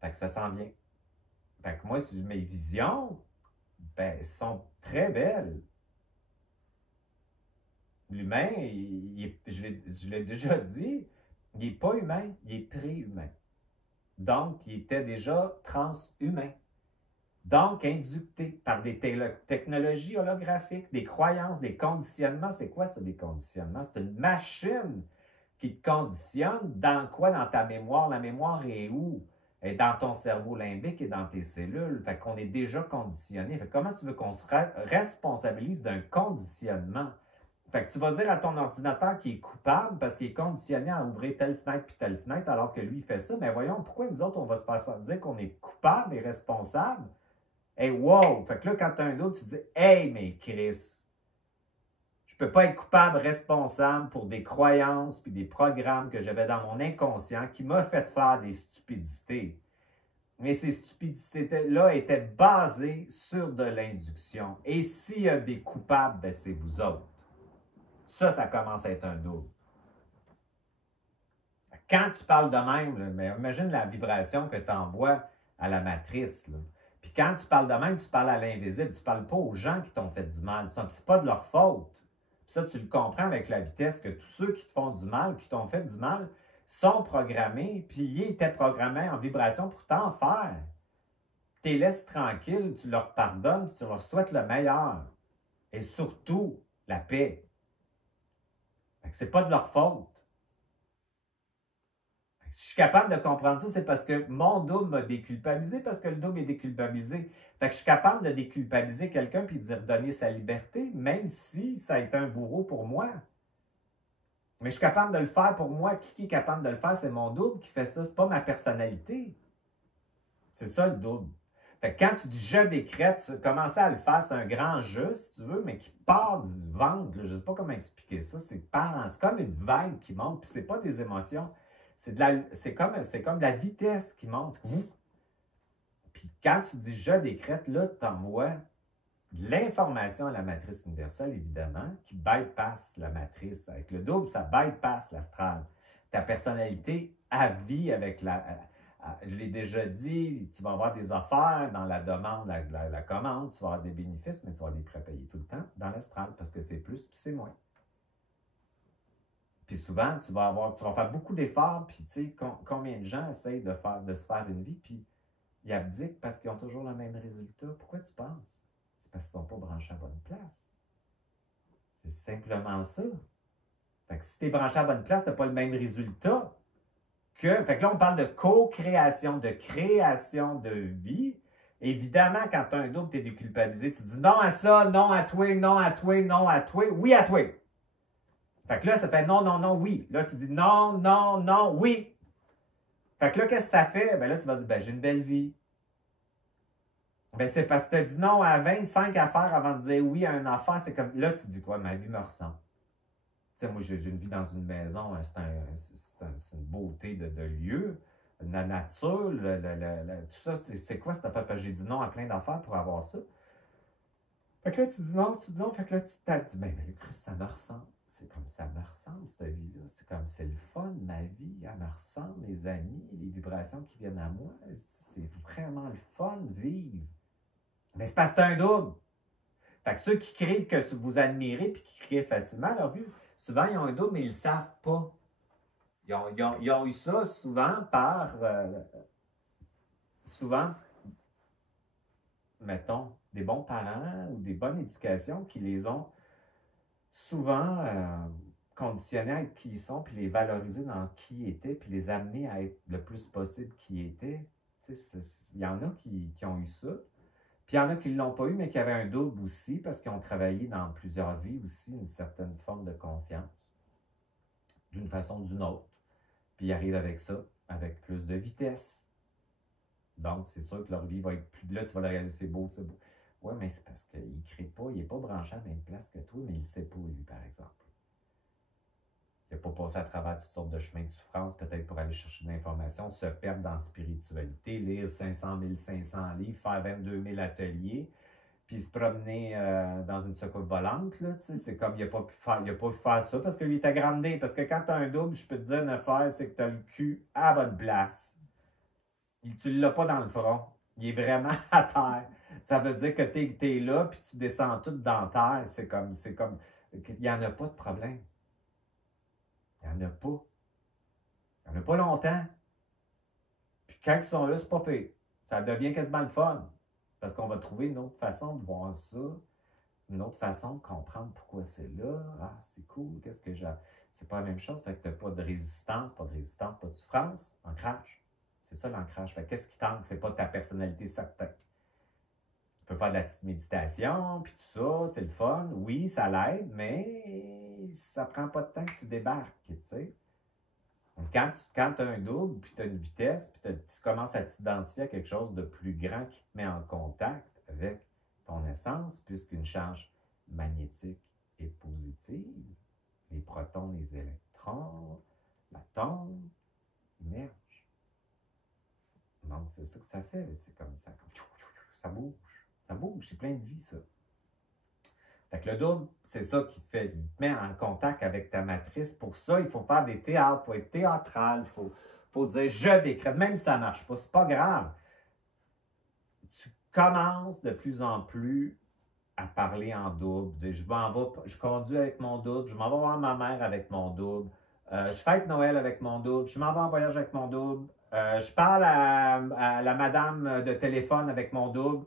Fait que ça s'en vient. Fait que moi, mes visions, ben, sont très belles. L'humain, je l'ai déjà dit, il n'est pas humain, il est pré-humain. Donc, il était déjà transhumain. Donc, inducté par des technologies holographiques, des croyances, des conditionnements. C'est quoi ça, des conditionnements? C'est une machine qui te conditionne dans quoi? Dans ta mémoire. La mémoire est où? Elle est dans ton cerveau limbique et dans tes cellules. Fait qu'on est déjà conditionné. Fait que comment tu veux qu'on se responsabilise d'un conditionnement? Fait que tu vas dire à ton ordinateur qu'il est coupable parce qu'il est conditionné à ouvrir telle fenêtre puis telle fenêtre alors que lui, il fait ça. Mais voyons, pourquoi nous autres, on va se faire dire qu'on est coupable et responsable? Hey, wow! Fait que là, quand tu as un doute, tu dis « Hey, mais Chris, je peux pas être coupable, responsable pour des croyances puis des programmes que j'avais dans mon inconscient qui m'ont fait faire des stupidités. » Mais ces stupidités-là étaient basées sur de l'induction. Et s'il y a des coupables, ben c'est vous autres. Ça commence à être un double. Quand tu parles de même, là, mais imagine la vibration que tu envoies à la matrice. Là. Puis quand tu parles de même, tu parles à l'invisible. Tu ne parles pas aux gens qui t'ont fait du mal. Ce n'est pas de leur faute. Puis ça, tu le comprends avec la vitesse que tous ceux qui te font du mal, qui t'ont fait du mal, sont programmés, puis ils étaient programmés en vibration pour t'en faire. Tu les laisses tranquilles, tu leur pardonnes, tu leur souhaites le meilleur. Et surtout, la paix. Ce n'est pas de leur faute. Si je suis capable de comprendre ça, c'est parce que mon double m'a déculpabilisé, parce que le double est déculpabilisé. Fait que je suis capable de déculpabiliser quelqu'un puis de lui redonner sa liberté, même si ça a été un bourreau pour moi. Mais je suis capable de le faire pour moi. Qui est capable de le faire? C'est mon double qui fait ça. C'est pas ma personnalité. C'est ça le double. Fait que quand tu dis « je décrète », commencer à le faire, c'est un grand jeu, si tu veux, mais qui part du ventre. Là. Je ne sais pas comment expliquer ça. C'est comme une vague qui monte, puis c'est pas des émotions. C'est comme de la vitesse qui monte. Puis quand tu dis « je décrète », là, tu envoies de l'information à la matrice universelle, évidemment, qui bypass la matrice. Avec le double, ça bypass l'astral. Ta personnalité à vie avec je l'ai déjà dit, tu vas avoir des affaires dans la demande, la commande, tu vas avoir des bénéfices, mais tu vas avoir des prêts payés tout le temps dans l'astral parce que c'est plus puis c'est moins. Puis souvent, tu vas faire beaucoup d'efforts, puis tu sais, combien de gens essayent de se faire une vie, puis ils abdiquent parce qu'ils ont toujours le même résultat. Pourquoi tu penses? C'est parce qu'ils ne sont pas branchés à la bonne place. C'est simplement ça. Fait que si tu es branché à la bonne place, tu n'as pas le même résultat que. Fait que là, on parle de co-création, de création de vie. Évidemment, quand tu as un double, tu es déculpabilisé. Tu dis non à ça, non à toi, non à toi, non à toi, oui à toi. Fait que là, ça fait non, non, non, oui. Là, tu dis non, non, non, oui. Fait que là, qu'est-ce que ça fait? Ben là, tu vas dire, ben j'ai une belle vie. Ben c'est parce que tu as dit non à 25 affaires avant de dire oui à une affaire. C'est comme, là, tu dis quoi? Ma vie me ressemble. Tu sais, moi, j'ai une vie dans une maison, c'est une beauté de lieu, la nature, tout ça, c'est quoi cette affaire? Parce que j'ai dit non à plein d'affaires pour avoir ça. Fait que là, tu dis non, fait que là, tu t'as dit, ben, Christ, ça me ressemble. C'est comme ça me ressemble, cette vie-là. C'est comme, c'est le fun, ma vie, elle me ressemble, mes amis, les vibrations qui viennent à moi. C'est vraiment le fun de vivre. Mais c'est parce que c'est un double. Fait que ceux qui écrivent que vous admirez puis qui écrivent facilement leur vie, souvent, ils ont un double, mais ils ne le savent pas. Ils ont eu ça souvent souvent, mettons, des bons parents ou des bonnes éducations qui les ont souvent conditionnés à être qui ils sont, puis les valoriser dans qui ils étaient, puis les amener à être le plus possible qui ils étaient. Il y en a qui ont eu ça. Puis il y en a qui ne l'ont pas eu, mais qui avaient un double aussi, parce qu'ils ont travaillé dans plusieurs vies aussi une certaine forme de conscience, d'une façon ou d'une autre. Puis ils arrivent avec ça, avec plus de vitesse. Donc, c'est sûr que leur vie va être plus... Là, tu vas le réaliser, c'est beau, c'est beau. Oui, mais c'est parce qu'il ne crée pas, il n'est pas branché à la même place que toi, mais il ne sait pas, lui, par exemple. Il n'a pas passé à travers toutes sortes de chemins de souffrance, peut-être pour aller chercher de l'information, se perdre dans la spiritualité, lire 500 500 livres, faire 22 000 ateliers, puis se promener dans une soucoupe volante, là, tu sais, c'est comme, il n'a pas pu faire ça parce que lui était grandé. Parce que quand tu as un double, je peux te dire une affaire, c'est que tu as le cul à la bonne place. Tu ne l'as pas dans le front. Il est vraiment à terre. Ça veut dire que tu es là, puis tu descends tout dans terre. C'est comme, il n'y en a pas de problème. Il n'y en a pas. Il n'y en a pas longtemps. Puis quand ils sont là, c'est pas pire. Ça devient quasiment le fun. Parce qu'on va trouver une autre façon de voir ça, une autre façon de comprendre pourquoi c'est là. Ah, c'est cool, qu'est-ce que j'ai. C'est pas la même chose, fait que tu n'as pas de résistance, pas de souffrance, ancrage. C'est ça l'ancrage. Fait qu'est-ce qui t'ancre? C'est pas ta personnalité certaine. Tu peux faire de la petite méditation, puis tout ça, c'est le fun. Oui, ça l'aide, mais ça prend pas de temps que tu débarques, tu sais. Donc, quand tu as un double, puis tu as une vitesse, puis tu commences à t'identifier à quelque chose de plus grand qui te met en contact avec ton essence, puisqu'une charge magnétique est positive, les protons, les électrons, l'atome émergent. Donc, c'est ça que ça fait. C'est comme ça. Ça bouge. Ça bouge. C'est plein de vie, ça. Fait que le double, c'est ça qui te fait. Il te met en contact avec ta matrice. Pour ça, il faut faire des théâtres. Il faut être théâtral. Il faut dire je décrète. Même si ça ne marche pas, c'est pas grave. Tu commences de plus en plus à parler en double. Dire, je conduis avec mon double. Je m'en vais voir ma mère avec mon double. Je fête Noël avec mon double. Je m'en vais en voyage avec mon double. Je parle à la madame de téléphone avec mon double.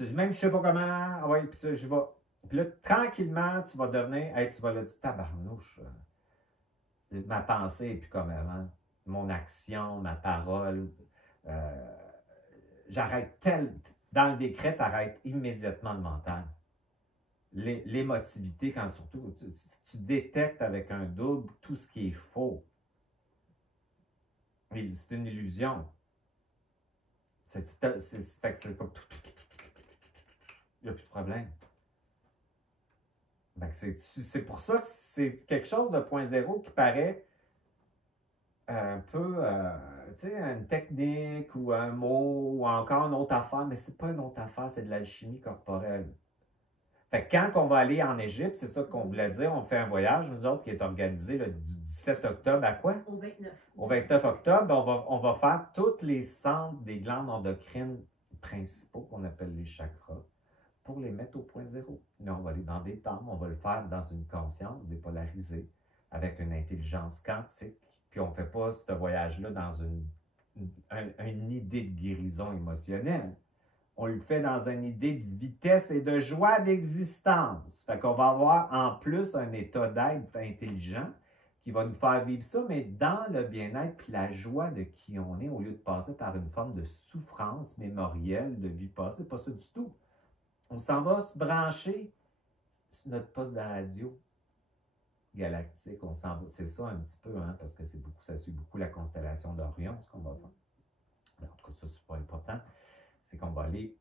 Même je ne sais pas comment. Ah ouais, puis ça, je vais. Puis là, tranquillement, tu vas devenir. Hey, tu vas le dire, tabarnouche. Ma pensée est plus comme avant. Mon action, ma parole. J'arrête dans le décret, tu arrêtes immédiatement le mental. L'émotivité, quand surtout tu détectes avec un double tout ce qui est faux. C'est une illusion. C'est comme. Il n'y a plus de problème. C'est pour ça que c'est quelque chose de 0.0 qui paraît un peu, tu sais, une technique ou un mot ou encore une autre affaire, mais c'est pas une autre affaire, c'est de l'alchimie corporelle. Fait que quand on va aller en Égypte, c'est ça qu'on voulait dire, on fait un voyage, nous autres, qui est organisé du 17 octobre à quoi? Au 29. Au 29 octobre, on va faire tous les centres des glandes endocrines principaux qu'on appelle les chakras pour les mettre au 0.0. Mais on va aller dans des temples, on va le faire dans une conscience dépolarisée, avec une intelligence quantique, puis on ne fait pas ce voyage-là dans une idée de guérison émotionnelle. On le fait dans une idée de vitesse et de joie d'existence. Fait qu'on va avoir en plus un état d'être intelligent qui va nous faire vivre ça, mais dans le bien-être puis la joie de qui on est, au lieu de passer par une forme de souffrance mémorielle de vie passée. Pas ça du tout. On s'en va se brancher sur notre poste de radio galactique. On s'en va. C'est ça un petit peu, hein, parce que ça suit beaucoup la constellation d'Orion, ce qu'on va faire. Mais en tout cas, ça, c'est pas important. C'est qu'on va aller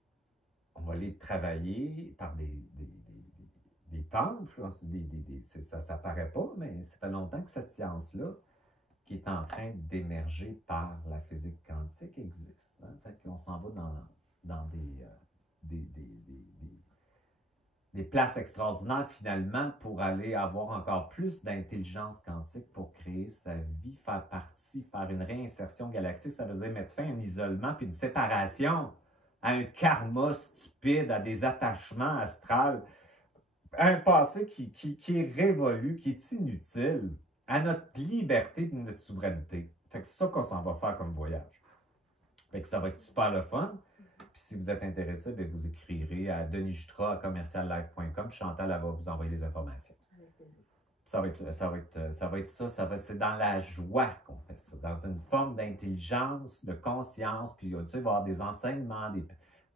travailler par des temples. Ça paraît pas, mais ça fait longtemps que cette science-là, qui est en train d'émerger par la physique quantique, existe. Hein? Fait qu'on s'en va dans des places extraordinaires, finalement, pour aller avoir encore plus d'intelligence quantique pour créer sa vie, faire une réinsertion galactique. Ça veut dire mettre fin à un isolement puis une séparation, à un karma stupide, à des attachements astrales, à un passé qui est révolu, qui est inutile, à notre liberté et notre souveraineté. Fait que c'est ça qu'on s'en va faire comme voyage. Fait que ça va être super le fun. Puis si vous êtes intéressé, bien, vous écrirez à denisjutra@commerciallife.com. Chantal, elle va vous envoyer les informations. C'est dans la joie qu'on fait ça, dans une forme d'intelligence, de conscience, puis tu sais, il va y avoir des enseignements,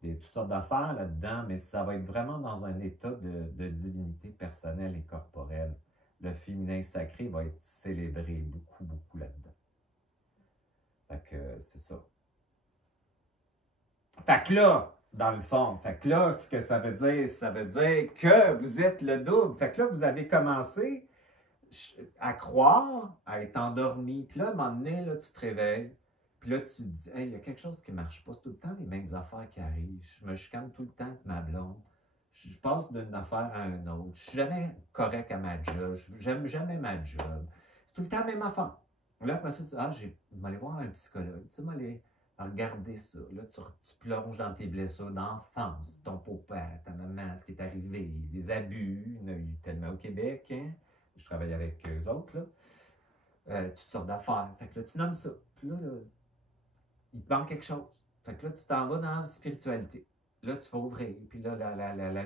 toutes sortes d'affaires là-dedans, mais ça va être vraiment dans un état de divinité personnelle et corporelle. Le féminin sacré va être célébré beaucoup, beaucoup là-dedans. Fait que c'est ça. Fait que là, dans le fond, ce que ça veut dire que vous êtes le double. Fait que là, vous avez commencé à croire, à être endormi. Puis là, à un moment donné, là, tu te réveilles. Puis là, tu te dis, hey, il y a quelque chose qui ne marche pas. C'est tout le temps les mêmes affaires qui arrivent. Je me chicane tout le temps avec ma blonde. Je passe d'une affaire à une autre. Je ne suis jamais correct à ma job. J'aime jamais ma job. C'est tout le temps la même affaire. Là, après ça, tu dis, je vais aller voir un psychologue. Tu sais, moi, regarder ça. Là, tu plonges dans tes blessures d'enfance, ton papa, ta maman, ce qui est arrivé, les abus. Il y en a eu tellement au Québec. Hein? Je travaille avec eux autres. Là. Toutes sortes d'affaires. Fait que là, tu nommes ça. Puis là, il te manque quelque chose. Fait que là, tu t'en vas dans la spiritualité. Là, tu vas ouvrir. Puis là,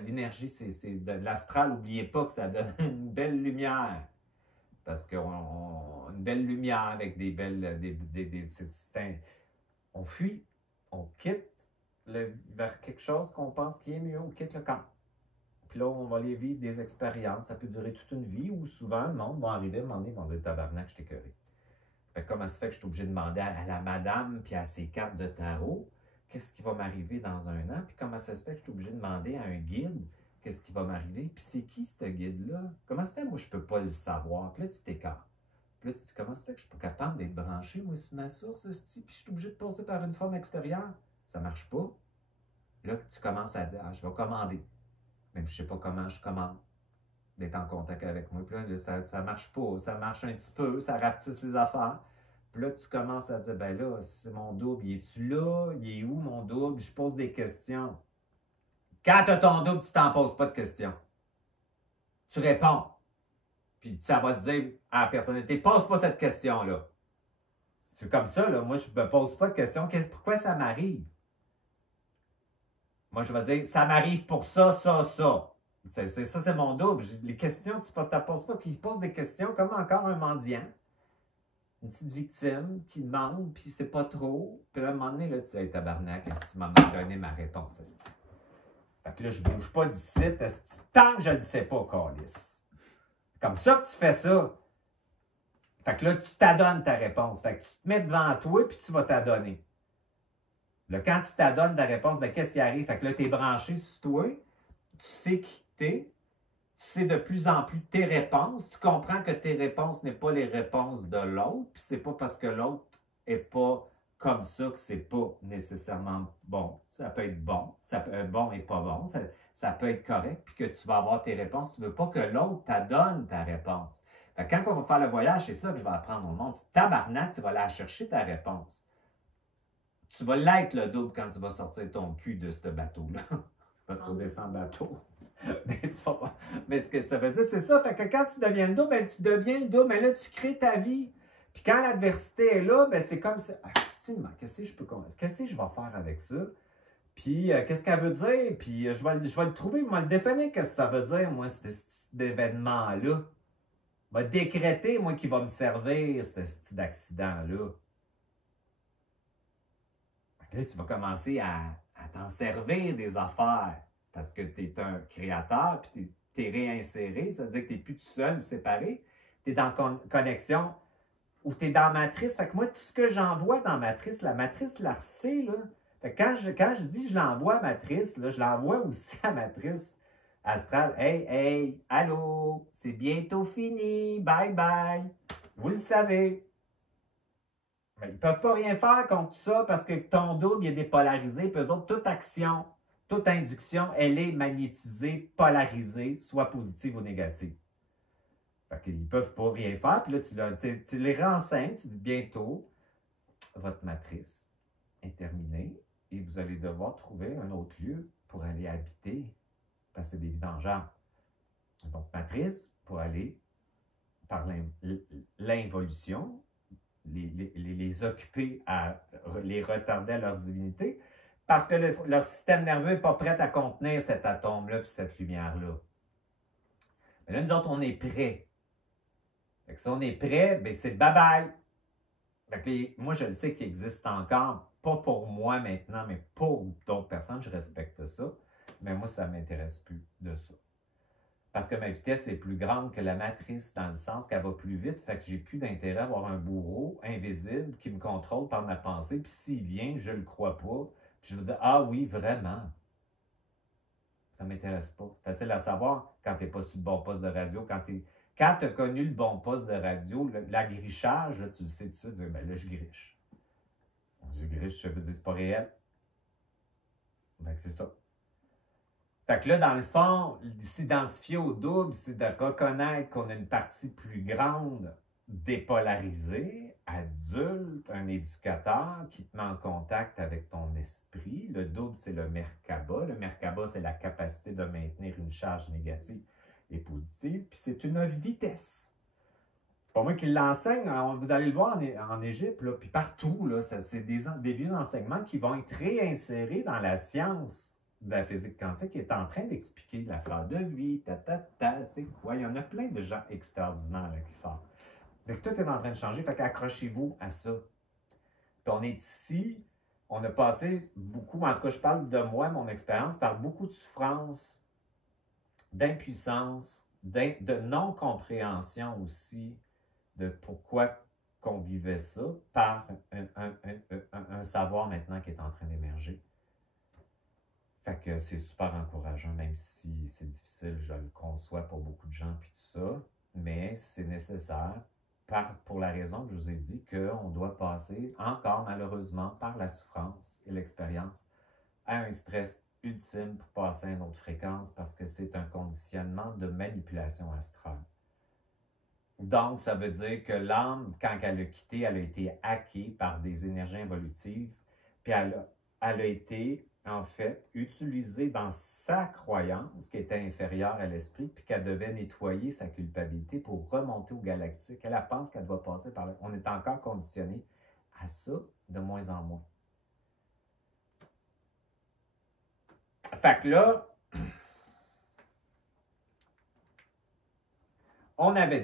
l'énergie, c'est de l'astral. N'oubliez pas que ça donne une belle lumière. Parce une belle lumière avec des belles... on fuit. On quitte vers quelque chose qu'on pense qui est mieux. On quitte le camp. Puis là, on va aller vivre des expériences. Ça peut durer toute une vie ou souvent, le monde va arriver à un moment donné, ils vont dire tabarnak, je t'ai écœuré. Fait que comment ça fait que je suis obligé de demander à la madame puis à ses cartes de tarot qu'est-ce qui va m'arriver dans un an? Puis comment ça se fait que je suis obligé de demander à un guide qu'est-ce qui va m'arriver? Puis c'est qui ce guide-là? Comment ça fait moi je peux pas le savoir? Puis là, tu t'écartes. Puis là, tu te dis comment ça fait que je suis pas capable d'être branché, moi, sur ma source, puis je suis obligé de passer par une forme extérieure? Ça marche pas. Là, tu commences à dire, je vais commander. Même je sais pas comment je commande. D'être en contact avec moi. Puis là, ça marche pas. Ça marche un petit peu, ça rapetisse les affaires. Puis là, tu commences à dire, ben là, c'est mon double, il est-tu là? Il est où mon double? Je pose des questions. Quand tu as ton double, tu t'en poses pas de questions. Tu réponds. Puis ça va te dire à la personnalité, pose pas cette question-là. C'est comme ça, là. Moi, je me pose pas de questions. Pourquoi ça m'arrive? Moi, je vais dire, ça m'arrive pour ça, ça, ça. Ça, c'est mon double. Les questions, tu ne poses pas. Puis il pose des questions comme encore un mendiant. Une petite victime qui demande, puis c'est pas trop. Puis là, à un moment donné, là, tu dis, hey, tabarnak, est-ce que tu m'as donné ma réponse, est-ce que... Fait que là, je bouge pas d'ici, tant que je ne le sais pas, câlisse. Comme ça que tu fais ça. Fait que là, tu t'adonnes ta réponse. Fait que tu te mets devant toi, puis tu vas t'adonner. Là, quand tu t'adonnes ta réponse, ben, qu'est-ce qui arrive? Fait que là, tu es branché sur toi. Tu sais qui t'es, tu sais de plus en plus tes réponses, tu comprends que tes réponses n'est pas les réponses de l'autre, puis c'est pas parce que l'autre est pas comme ça que c'est pas nécessairement bon. Ça peut être bon, ça peut être bon et pas bon, ça peut être correct, puis que tu vas avoir tes réponses, tu veux pas que l'autre t'adonne ta réponse. Fait que quand on va faire le voyage, c'est ça que je vais apprendre au monde, c'est tabarnak, tu vas aller chercher ta réponse. Tu vas l'être le double quand tu vas sortir ton cul de ce bateau-là. Parce qu'on descend le bateau. Mais, mais ce que ça veut dire, c'est ça. Fait que quand tu deviens le double, ben, tu deviens le double. Mais là, tu crées ta vie. Puis quand l'adversité est là, ben, c'est comme ça. Ah, qu'est-ce que je vais faire avec ça? Puis qu'est-ce qu'elle veut dire? Puis je vais le trouver, je vais le définir, qu'est-ce que ça veut dire, moi, cet événement-là. Je vais décréter, moi, qui va me servir, ce style d'accident-là. Là, tu vas commencer à t'en servir des affaires parce que tu es un créateur, puis tu es réinséré, ça veut dire que tu n'es plus tout seul, séparé. Tu es dans connexion ou tu es dans matrice. Fait que moi, tout ce que j'envoie dans matrice, la matrice Larcé, là, fait que quand je dis je l'envoie à matrice, là, je l'envoie aussi à matrice astrale. Hey, hey, allô, c'est bientôt fini, bye bye. Vous le savez. Mais ils ne peuvent pas rien faire contre ça parce que ton double il est dépolarisé. Puis eux autres, toute action, toute induction, elle est magnétisée, polarisée, soit positive ou négative. Fait qu'ils ne peuvent pas rien faire. Puis là, tu les renseignes, tu dis bientôt, votre matrice est terminée et vous allez devoir trouver un autre lieu pour aller habiter parce que c'est des vidangeurs. Donc, matrice, pour aller par l'involution, les occuper à les retarder à leur divinité parce que leur système nerveux n'est pas prêt à contenir cet atome-là et cette lumière-là. Mais là, nous autres, on est prêts. Fait que si on est prêts, ben c'est bye-bye. Moi, je le sais qu'il existe encore, pas pour moi maintenant, mais pour d'autres personnes, je respecte ça. Mais moi, ça ne m'intéresse plus de ça. Parce que ma vitesse est plus grande que la matrice, dans le sens qu'elle va plus vite, fait que j'ai plus d'intérêt à avoir un bourreau invisible qui me contrôle par ma pensée, puis s'il vient, je le crois pas, puis je vais dire « Ah oui, vraiment! » Ça ne m'intéresse pas. Facile à savoir quand tu n'es pas sur le bon poste de radio, quand tu as connu le bon poste de radio, l'agrichage, là, tu le sais tout ça, tu dis « Ben là, je griche. » Je griche, je veux dire, c'est pas réel. Ben, c'est ça. Fait que là, dans le fond, s'identifier au double, c'est de reconnaître qu'on a une partie plus grande dépolarisée, adulte, un éducateur qui te met en contact avec ton esprit. Le double, c'est le Merkaba. Le Merkaba, c'est la capacité de maintenir une charge négative et positive. Puis c'est une vitesse. C'est pas moi qui l'enseigne, vous allez le voir en Égypte, là, puis partout, là, c'est des vieux enseignements qui vont être réinsérés dans la science de la physique quantique qui est en train d'expliquer la fleur de vie, c'est quoi. Il y en a plein de gens extraordinaires là, qui sortent. Donc, tout est en train de changer, fait qu'accrochez-vous à ça. Puis on est ici, on a passé beaucoup, en tout cas je parle de moi, mon expérience, par beaucoup de souffrance, d'impuissance, de non-compréhension aussi de pourquoi qu'on vivait ça, par un savoir maintenant qui est en train d'émerger. Fait que c'est super encourageant, même si c'est difficile, je le conçois pour beaucoup de gens, puis tout ça, mais c'est nécessaire pour la raison que je vous ai dit qu'on doit passer encore malheureusement par la souffrance et l'expérience à un stress ultime pour passer à une autre fréquence parce que c'est un conditionnement de manipulation astrale. Donc, ça veut dire que l'âme, quand elle a quitté, elle a été hackée par des énergies involutives, puis elle a été en fait, utilisée dans sa croyance qui était inférieure à l'esprit, puis qu'elle devait nettoyer sa culpabilité pour remonter au galactique. Elle pense qu'elle doit passer par là. On est encore conditionné à ça de moins en moins. Fait que là, on avait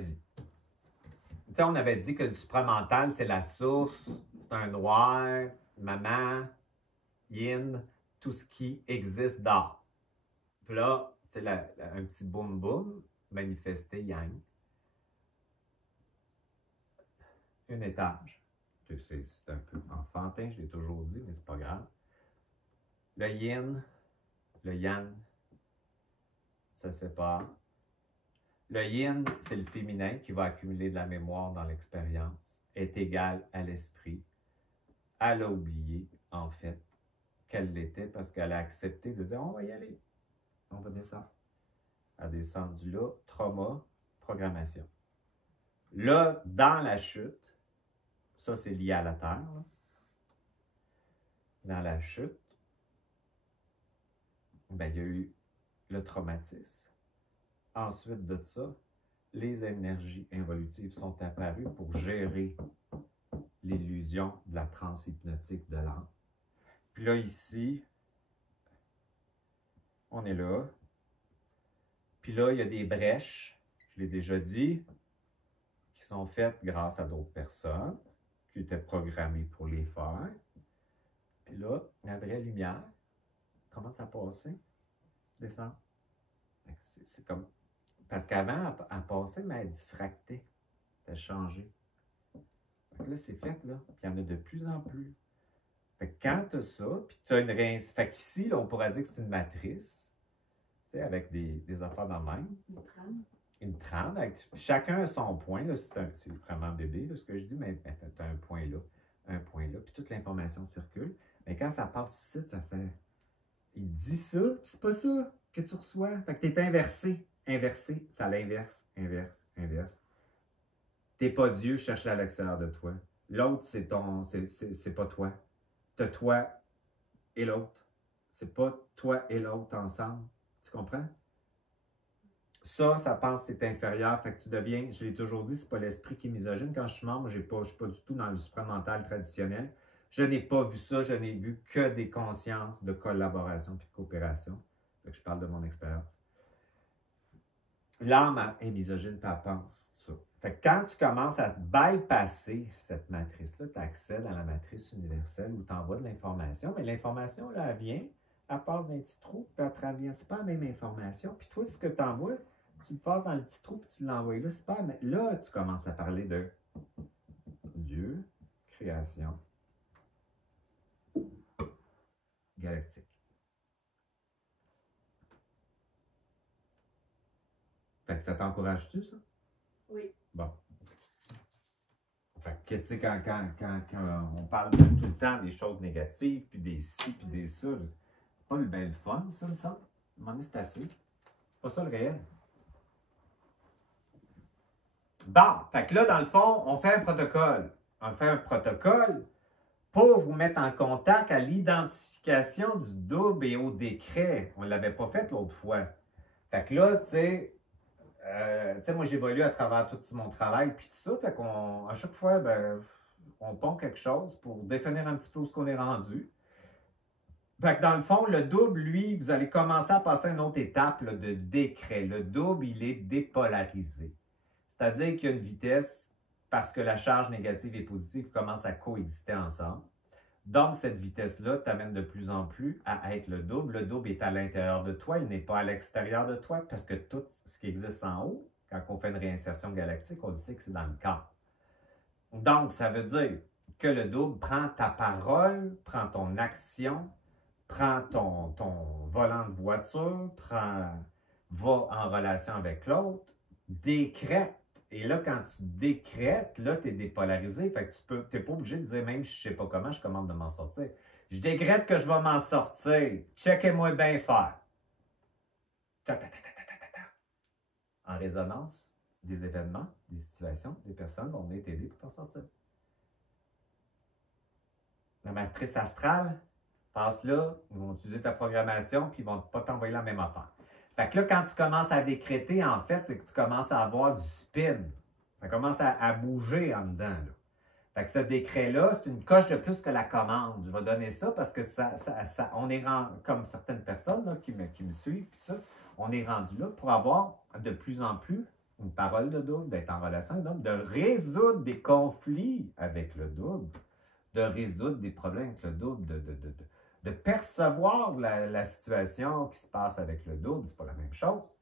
dit que le supramental, c'est la source, c'est un noir, maman, yin, tout ce qui existe d'art. Puis là, tu sais, un petit boum-boum, manifesté yang. Un étage. C'est un peu enfantin, je l'ai toujours dit, mais c'est pas grave. Le yin, le yang, ça se sépare. Le yin, c'est le féminin qui va accumuler de la mémoire dans l'expérience, est égal à l'esprit. Elle a oublié, en fait, qu'elle l'était parce qu'elle a accepté de dire « On va y aller, on va descendre ». Elle a descendu là, trauma, programmation. Là, dans la chute, ça c'est lié à la Terre, là. Dans la chute, ben, il y a eu le traumatisme. Ensuite de ça, les énergies involutives sont apparues pour gérer l'illusion de la transe hypnotique de l'âme. Puis là, ici, on est là. Puis là, il y a des brèches, je l'ai déjà dit, qui sont faites grâce à d'autres personnes, qui étaient programmées pour les faire. Puis là, la vraie lumière commence à passer, descendre. C'est comme... Parce qu'avant, elle passait, mais elle diffractait. Elle changeait. Fait que là, c'est fait, là. Puis il y en a de plus en plus. Fait que quand tu as ça, puis tu as une rince. Fait qu'ici, là, on pourrait dire que c'est une matrice, tu sais, avec des affaires dans le même. Une trame. Une trame. Avec, chacun a son point, là. C'est vraiment bébé, là, ce que je dis, mais tu as un point là, puis toute l'information circule. Mais quand ça passe ici, ça fait... Il dit ça, c'est pas ça que tu reçois. Fait que tu es inversé. Inversé, ça l'inverse, inverse. T'es pas Dieu, cherche à l'extérieur de toi. L'autre, c'est pas toi. T'as toi et l'autre. C'est pas toi et l'autre ensemble. Tu comprends? Ça pense que c'est inférieur. Fait que tu deviens, je l'ai toujours dit, c'est pas l'esprit qui est misogyne. Quand je suis membre, je suis pas du tout dans le supramental traditionnel. Je n'ai pas vu ça, je n'ai vu que des consciences de collaboration et de coopération. Fait que je parle de mon expérience. L'âme est misogyne, puis elle pense ça. Fait que quand tu commences à bypasser cette matrice-là, tu accèdes à la matrice universelle où tu envoies de l'information, mais l'information, là, elle vient, elle passe dans un petit trou, puis elle traverse pas la même information. Puis toi, ce que tu envoies, tu le passes dans le petit trou, puis tu l'envoies là, c'est pas... Là, tu commences à parler de Dieu, création, galactique. Fait que ça t'encourage-tu, ça? Oui. Bon. Fait que, tu sais, quand on parle tout le temps des choses négatives, puis des ci, puis des ça, c'est pas le bel fun, ça, me semble. À un moment donné, c'est assez. C'est pas ça le réel. Bon, fait que là, dans le fond, on fait un protocole. On fait un protocole pour vous mettre en contact à l'identification du double et au décret. On ne l'avait pas fait l'autre fois. Fait que là, tu sais, moi, j'évolue à travers tout mon travail, puis tout ça. Fait qu'à chaque fois, ben, on pond quelque chose pour définir un petit peu où ce qu'on est rendu. Fait que dans le fond, le double, lui, vous allez commencer à passer à une autre étape là, de décret. Le double, il est dépolarisé. C'est-à-dire qu'il y a une vitesse parce que la charge négative et positive commencent à coexister ensemble. Donc, cette vitesse-là t'amène de plus en plus à être le double. Le double est à l'intérieur de toi, il n'est pas à l'extérieur de toi parce que tout ce qui existe en haut, quand on fait une réinsertion galactique, on dit que c'est dans le corps. Donc, ça veut dire que le double prend ta parole, prend ton action, prend ton volant de voiture, va en relation avec l'autre, décrète. Et là, quand tu décrètes, là, tu es dépolarisé. Fait que tu n'es pas obligé de dire, même si je ne sais pas comment, je commande de m'en sortir. Je décrète que je vais m'en sortir. Checkez-moi bien faire. En résonance des événements, des situations, des personnes vont venir t'aider pour t'en sortir. La matrice astrale, passe là, ils vont utiliser ta programmation, puis ils ne vont pas t'envoyer la même affaire. Fait que là, quand tu commences à décréter, en fait, c'est que tu commences à avoir du spin. Ça commence à bouger en dedans. Là. Fait que ce décret-là, c'est une coche de plus que la commande. Je vais donner ça parce que on est rendu, comme certaines personnes là, qui me suivent, puis ça, on est rendu là pour avoir de plus en plus une parole de double, d'être en relation avec le double, de résoudre des conflits avec le double, de résoudre des problèmes avec le double, de percevoir la situation qui se passe avec le double, c'est pas la même chose.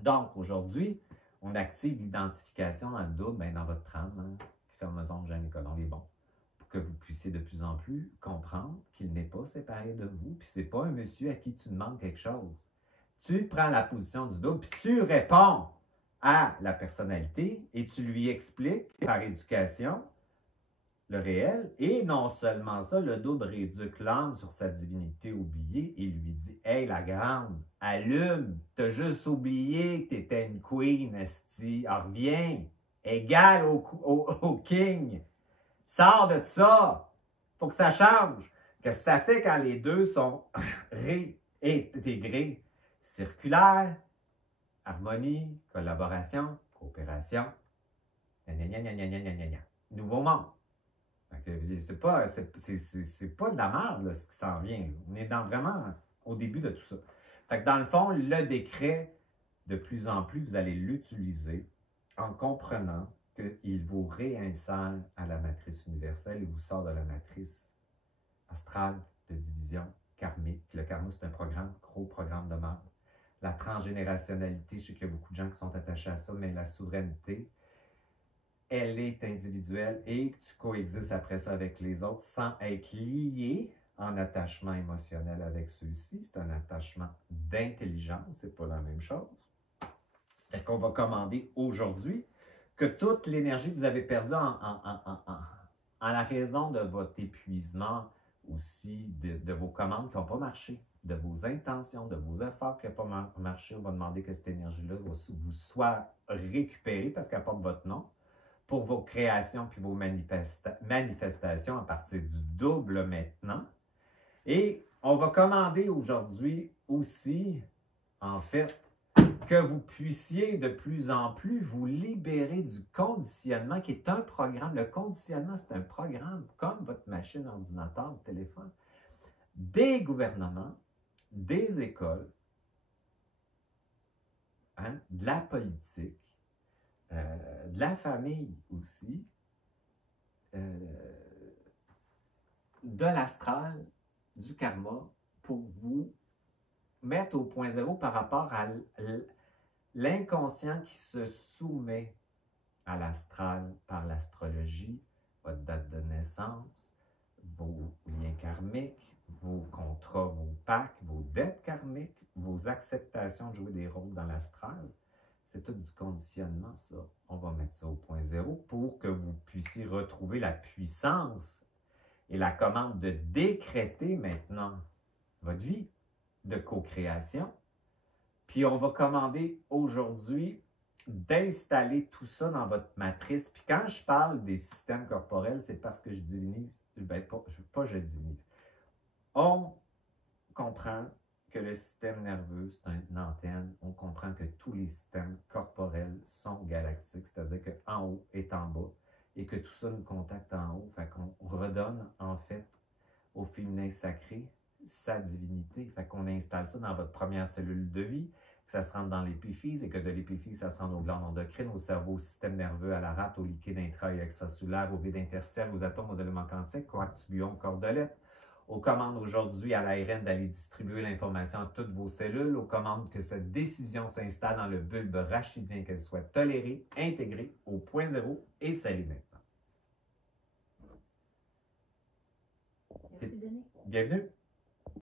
Donc, aujourd'hui, on active l'identification dans le double, dans votre trame, chromosome Jeanne Nicolon, les bons, pour que vous puissiez de plus en plus comprendre qu'il n'est pas séparé de vous, puis c'est pas un monsieur à qui tu demandes quelque chose. Tu prends la position du double, puis tu réponds à la personnalité et tu lui expliques par éducation le réel, et non seulement ça, le double rééduque l'âme sur sa divinité oubliée et lui dit « Hey, la grande, allume, t'as juste oublié que t'étais une queen, esti, reviens, égale au king, sors de ça, faut que ça change. » Qu'est-ce que ça fait quand les deux sont réintégrés? circulaire, harmonie, collaboration, coopération, nouveau monde. C'est pas de la merde là, ce qui s'en vient. Là. On est vraiment au début de tout ça. Fait que dans le fond, le décret, de plus en plus, vous allez l'utiliser en comprenant qu'il vous réinsère à la matrice universelle et vous sort de la matrice astrale de division karmique. Le karma, c'est un programme, gros programme de merde. La transgénérationnalité, je sais qu'il y a beaucoup de gens qui sont attachés à ça, mais la souveraineté, elle est individuelle et tu coexistes après ça avec les autres sans être lié en attachement émotionnel avec ceux-ci. C'est un attachement d'intelligence, c'est pas la même chose. Fait qu'on va commander aujourd'hui que toute l'énergie que vous avez perdue en la raison de votre épuisement aussi, de vos commandes qui n'ont pas marché, de vos intentions, de vos efforts qui n'ont pas marché, on va demander que cette énergie-là vous soit récupérée parce qu'elle porte votre nom pour vos créations puis vos manifestations à partir du double maintenant. Et on va commander aujourd'hui aussi, en fait, que vous puissiez de plus en plus vous libérer du conditionnement qui est un programme. Le conditionnement, c'est un programme comme votre machine, ordinateur, téléphone, des gouvernements, des écoles, hein, de la politique, de la famille aussi, de l'astral, du karma, pour vous mettre au point zéro par rapport à l'inconscient qui se soumet à l'astral par l'astrologie, votre date de naissance, vos liens karmiques, vos contrats, vos pactes, vos dettes karmiques, vos acceptations de jouer des rôles dans l'astral. C'est tout du conditionnement, ça. On va mettre ça au point zéro pour que vous puissiez retrouver la puissance et la commande de décréter maintenant votre vie de co-création. Puis on va commander aujourd'hui d'installer tout ça dans votre matrice. Puis quand je parle des systèmes corporels, c'est parce que je divinise, pas je divinise. On comprend que le système nerveux, c'est une antenne. On comprend que tous les systèmes corporels sont galactiques, c'est-à-dire qu'en haut est en bas et que tout ça nous contacte en haut. Fait qu'on redonne en fait au féminin sacré sa divinité. Fait qu'on installe ça dans votre première cellule de vie, que ça se rentre dans l'épiphyse et que de l'épiphyse, ça se rend aux glandes endocrines, au cerveau, au système nerveux, à la rate, au liquide intra- et extracellulaire, au vide interstitiel, aux atomes, aux éléments quantiques, coaxium, cordelette, aux commandes aujourd'hui à l'ARN d'aller distribuer l'information à toutes vos cellules, aux commandes que cette décision s'installe dans le bulbe rachidien, qu'elle soit tolérée, intégrée au point zéro et salée maintenant. Merci, Denis. Bienvenue.